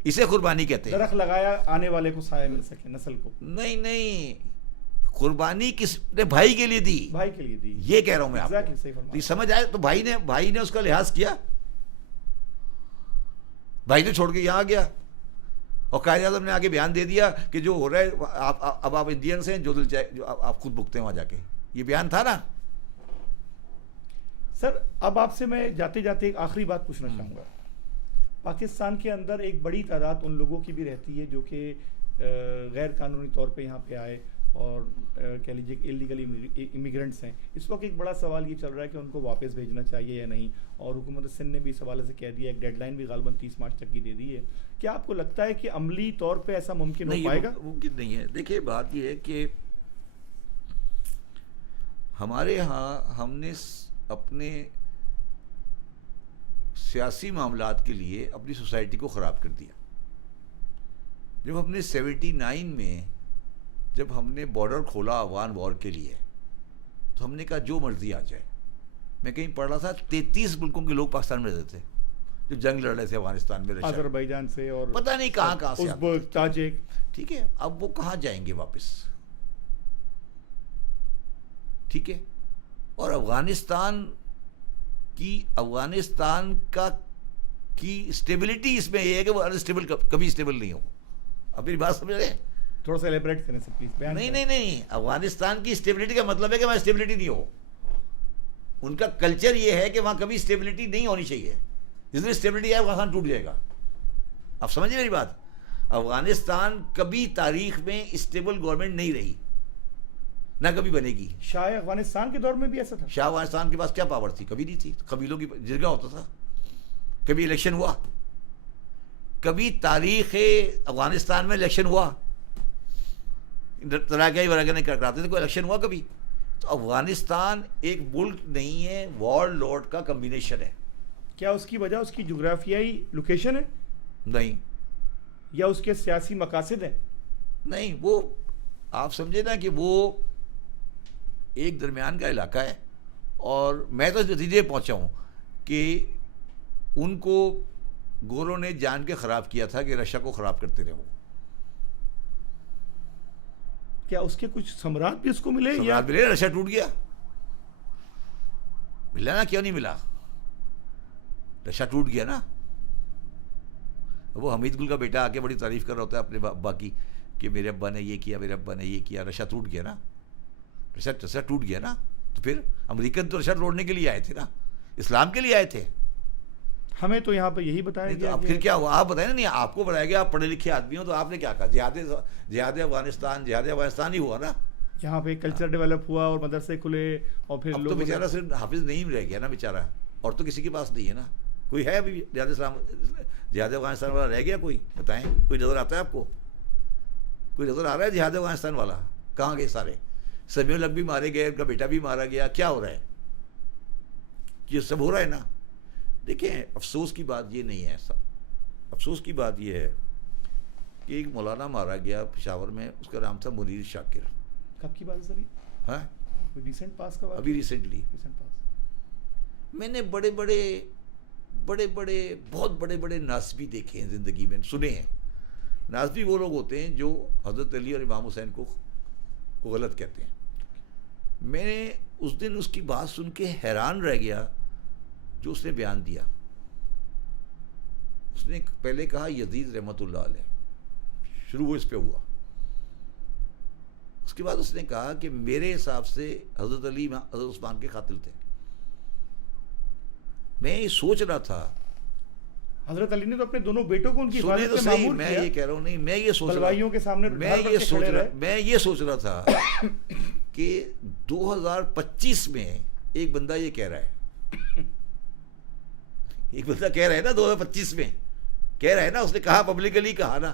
اسے قربانی کہتے ہیں. درخت لگایا آنے والے کو سایہ مل سکے، نسل کو. نہیں، قربانی کس نے بھائی کے لیے دی؟ بھائی کے لیے دی. یہ کہہ رہا ہوں میں آپ کو. سمجھ آئے تو بھائی نے اس کا لحاظ کیا. بھائی نے چھوڑ کے یہاں آ گیا اور قائد اعظم نے آگے بیان دے دیا کہ جو ہو رہا ہے اب آپ انڈینس ہیں، جو دل چاہے جو آپ خود بھگتے ہیں وہاں جا کے. یہ بیان تھا نا. سر اب آپ سے میں جاتے جاتے ایک آخری بات پوچھنا چاہوں گا. پاکستان کے اندر ایک بڑی تعداد ان لوگوں کی بھی رہتی ہے جو کہ غیر قانونی طور پہ یہاں پہ آئے اور کہہ لیجیے کہ اللیگل امیگرنٹس ہیں. اس وقت ایک بڑا سوال یہ چل رہا ہے کہ ان کو واپس بھیجنا چاہیے یا نہیں، اور حکومت سندھ نے بھی اس حوالے سے کہہ دیا، ایک ڈیڈ لائن بھی غالباً 30 مارچ تک کی دے دی ہے. کیا آپ کو لگتا ہے کہ عملی طور پہ ایسا ممکن ہو پائے گا؟ ممکن نہیں ہے. دیکھیے بات یہ ہے کہ ہمارے ہاں ہم نے اپنے سیاسی معاملات کے لیے اپنی سوسائٹی کو خراب کر دیا. جب ہم نے 79 میں جب ہم نے بارڈر کھولا افغان وار کے لیے، تو ہم نے کہا جو مرضی آ جائے. میں کہیں پڑھ رہا تھا 33 ملکوں کے لوگ پاکستان میں رہتے تھے جو جنگ لڑ رہے تھے افغانستان میں، آذربائیجان سے اور پتہ نہیں کہاں سے، ازبک، تاجک. ٹھیک ہے، اب وہ کہاں جائیں گے واپس؟ ٹھیک ہے. اور افغانستان کی اسٹیبلٹی اس میں یہ ہے کہ وہ انسٹیبل کبھی اسٹیبل نہیں ہو. اب میری بات سمجھ رہے ہیں؟ تھوڑا سا ایلیبریٹ کریں سر پلیز. نہیں، افغانستان کی اسٹیبلٹی کا مطلب ہے کہ وہاں اسٹیبلٹی نہیں ہو. ان کا کلچر یہ ہے کہ وہاں کبھی اسٹیبلٹی نہیں ہونی چاہیے. جس دن اسٹیبلٹی آئے افغانستان ٹوٹ جائے گا. آپ سمجھیں میری بات؟ افغانستان کبھی تاریخ میں اسٹیبل گورنمنٹ نہیں رہی، نہ کبھی بنے گی. شاہ افغانستان کے دور میں بھی ایسا تھا. شاہ افغانستان کے پاس کیا پاور تھی؟ کبھی نہیں تھی. قبیلوں کی جرگہ ہوتا تھا. کبھی الیکشن ہوا؟ کبھی تاریخ افغانستان میں الیکشن ہوا؟ تراکیائی وراکہ نہیں کراتے تھے. کوئی الیکشن ہوا کبھی؟ تو افغانستان ایک ملک نہیں ہے، وار لارڈ کا کمبینیشن ہے. کیا اس کی وجہ اس کی جغرافیائی لوکیشن ہے؟ نہیں. یا اس کے سیاسی مقاصد ہیں؟ نہیں، وہ آپ سمجھے نا کہ وہ ایک درمیان کا علاقہ ہے. اور میں تو اس نتیجے پہنچا ہوں کہ ان کو گوروں نے جان کے خراب کیا تھا کہ رشیا کو خراب کرتے رہے. وہ کیا اس کے کچھ ثمرات بھی اس کو ملے؟ ثمرات ملے. رشیا ٹوٹ گیا. ملا نا؟ کیوں نہیں ملا؟ رشیا ٹوٹ گیا نا. وہ حمید گل کا بیٹا آ کے بڑی تعریف کر رہا ہوتا ہے اپنے ابا کی کہ میرے ابا نے یہ کیا، میرے ابا نے یہ کیا. رشیا ٹوٹ گیا نا. رشیا ٹوٹ گیا نا. تو پھر امریکن تو رشیا توڑنے کے لیے آئے تھے نا، اسلام کے لیے آئے تھے. ہمیں تو یہاں پہ یہی بتایا گیا. اب پھر کیا ہوا؟ آپ بتائیں نا. نہیں، آپ کو بتایا گیا، آپ پڑھے لکھے آدمی ہو، تو آپ نے کیا کہا؟ جہاد افغانستان ہی ہوا نا. جہاں پہ کلچر ڈیولپ ہوا اور مدرسے کھلے اور پھر اب تو بیچارہ صرف حافظ نہیں رہ گیا نا بیچارہ، اور تو کسی کے پاس نہیں ہے نا. کوئی ہے ابھی جہاد افغانستان والا رہ گیا؟ کوئی بتائیں. کوئی نظر آتا ہے آپ کو؟ کوئی نظر آ رہا ہے جہاد افغانستان والا؟ کہاں گئے سارے؟ سمیع الحق بھی مارے گئے، ان کا بیٹا بھی مارا گیا. کیا ہو رہا ہے؟ یہ سب ہو رہا ہے نا. دیکھیں، افسوس کی بات یہ نہیں ہے. افسوس کی بات یہ ہے کہ ایک مولانا مارا گیا پشاور میں، اس کا نام تھا منیر شاکر. کب کی بات ہے سر؟ ہاں ریسنٹ پاس کا ابھی ریسنٹلی ریسنٹ پاس میں نے بڑے بڑے بہت بڑے ناسبی دیکھے ہیں زندگی میں, سنے ہیں. ناسبی وہ لوگ ہوتے ہیں جو حضرت علی اور امام حسین کو غلط کہتے ہیں. میں نے اس دن اس کی بات سن کے حیران رہ گیا جو اس نے بیان دیا. اس نے پہلے کہا یزید رحمۃ اللہ علیہ, شروع وہ اس پہ ہوا. اس کے بعد اس نے کہا کہ میرے حساب سے حضرت علی حضرت عثمان کے قاتل تھے. میں یہ سوچ رہا تھا, حضرت علی نے تو اپنے دونوں بیٹوں کو ان کی سنے تو حفاظت صحیح, میں معمور میں کیا. یہ کہہ رہا ہوں, نہیں میں یہ سوچ رہا بلوائیوں کے سامنے میں یہ سوچ رہا تھا کہ 2025 میں ایک بندہ یہ کہہ رہا ہے, ایک بندہ کہہ رہا ہے نا 2025 میں کہہ رہا ہے نا, اس نے کہا پبلکلی کہا نا,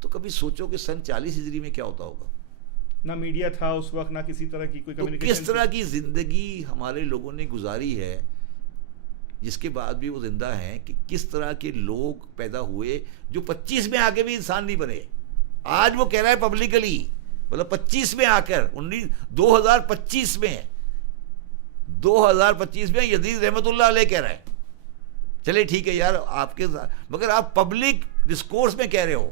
تو کبھی سوچو کہ سن 40 ہجری میں کیا ہوتا ہوگا. نہ میڈیا تھا اس وقت, نہ کسی طرح کی کوئی تو کمیونیکیشن. کس طرح کی زندگی ہمارے لوگوں نے گزاری ہے جس کے بعد بھی وہ زندہ ہیں, کہ کس طرح کے لوگ پیدا ہوئے جو 25 میں آ کے بھی انسان نہیں بنے. آج وہ کہہ رہا ہے پبلکلی, مطلب 25 میں آ کر 2025 میں یزید رحمۃ اللہ علیہ کہہ رہا ہے. چلے ٹھیک ہے یار آپ کے, مگر آپ پبلک ڈسکورس میں کہہ رہے ہو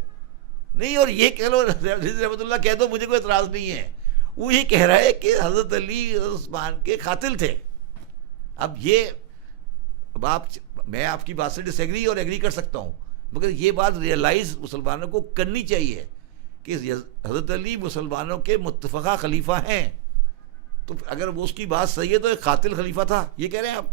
نہیں, اور یہ کہہ لو یزید رحمۃ اللہ کہہ دو, مجھے کوئی اعتراض نہیں ہے. وہ یہ کہہ رہا ہے کہ حضرت علی عثمان کے قاتل تھے. اب میں آپ کی بات سے ڈس ایگری اور ایگری کر سکتا ہوں, مگر یہ بات ریئلائز مسلمانوں کو کرنی چاہیے کہ حضرت علی مسلمانوں کے متفقہ خلیفہ ہیں. تو اگر وہ اس کی بات صحیح ہے تو ایک قاتل خلیفہ تھا, یہ کہہ رہے ہیں آپ.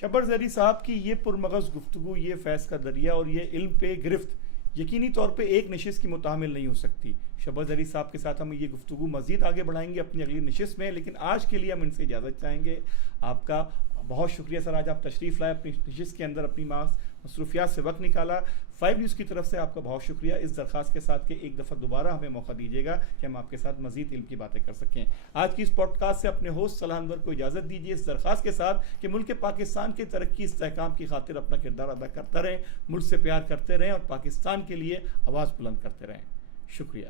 شبر زری صاحب کی یہ پرمغز گفتگو, یہ فیض کا دریا اور یہ علم پہ گرفت یقینی طور پہ ایک نشست کی متحمل نہیں ہو سکتی. شبر زری صاحب کے ساتھ ہم یہ گفتگو مزید آگے بڑھائیں گے اپنی اگلی نشست میں, لیکن آج کے لیے ہم ان سے اجازت چاہیں گے. آپ کا بہت شکریہ سر, آج آپ تشریف لائے, اپنی نشست کے اندر اپنی مصروفیات سے وقت نکالا. 5 نیوز کی طرف سے آپ کا بہت شکریہ, اس درخواست کے ساتھ کہ ایک دفعہ دوبارہ ہمیں موقع دیجیے گا کہ ہم آپ کے ساتھ مزید علم کی باتیں کر سکیں. آج کی اس پوڈ کاسٹ سے اپنے ہوسٹ صلاح انور کو اجازت دیجیے اس درخواست کے ساتھ کہ ملک پاکستان کے ترقی استحکام کی خاطر اپنا کردار ادا کرتا رہیں, ملک سے پیار کرتے رہیں اور پاکستان کے لیے آواز بلند کرتے رہیں. شکریہ.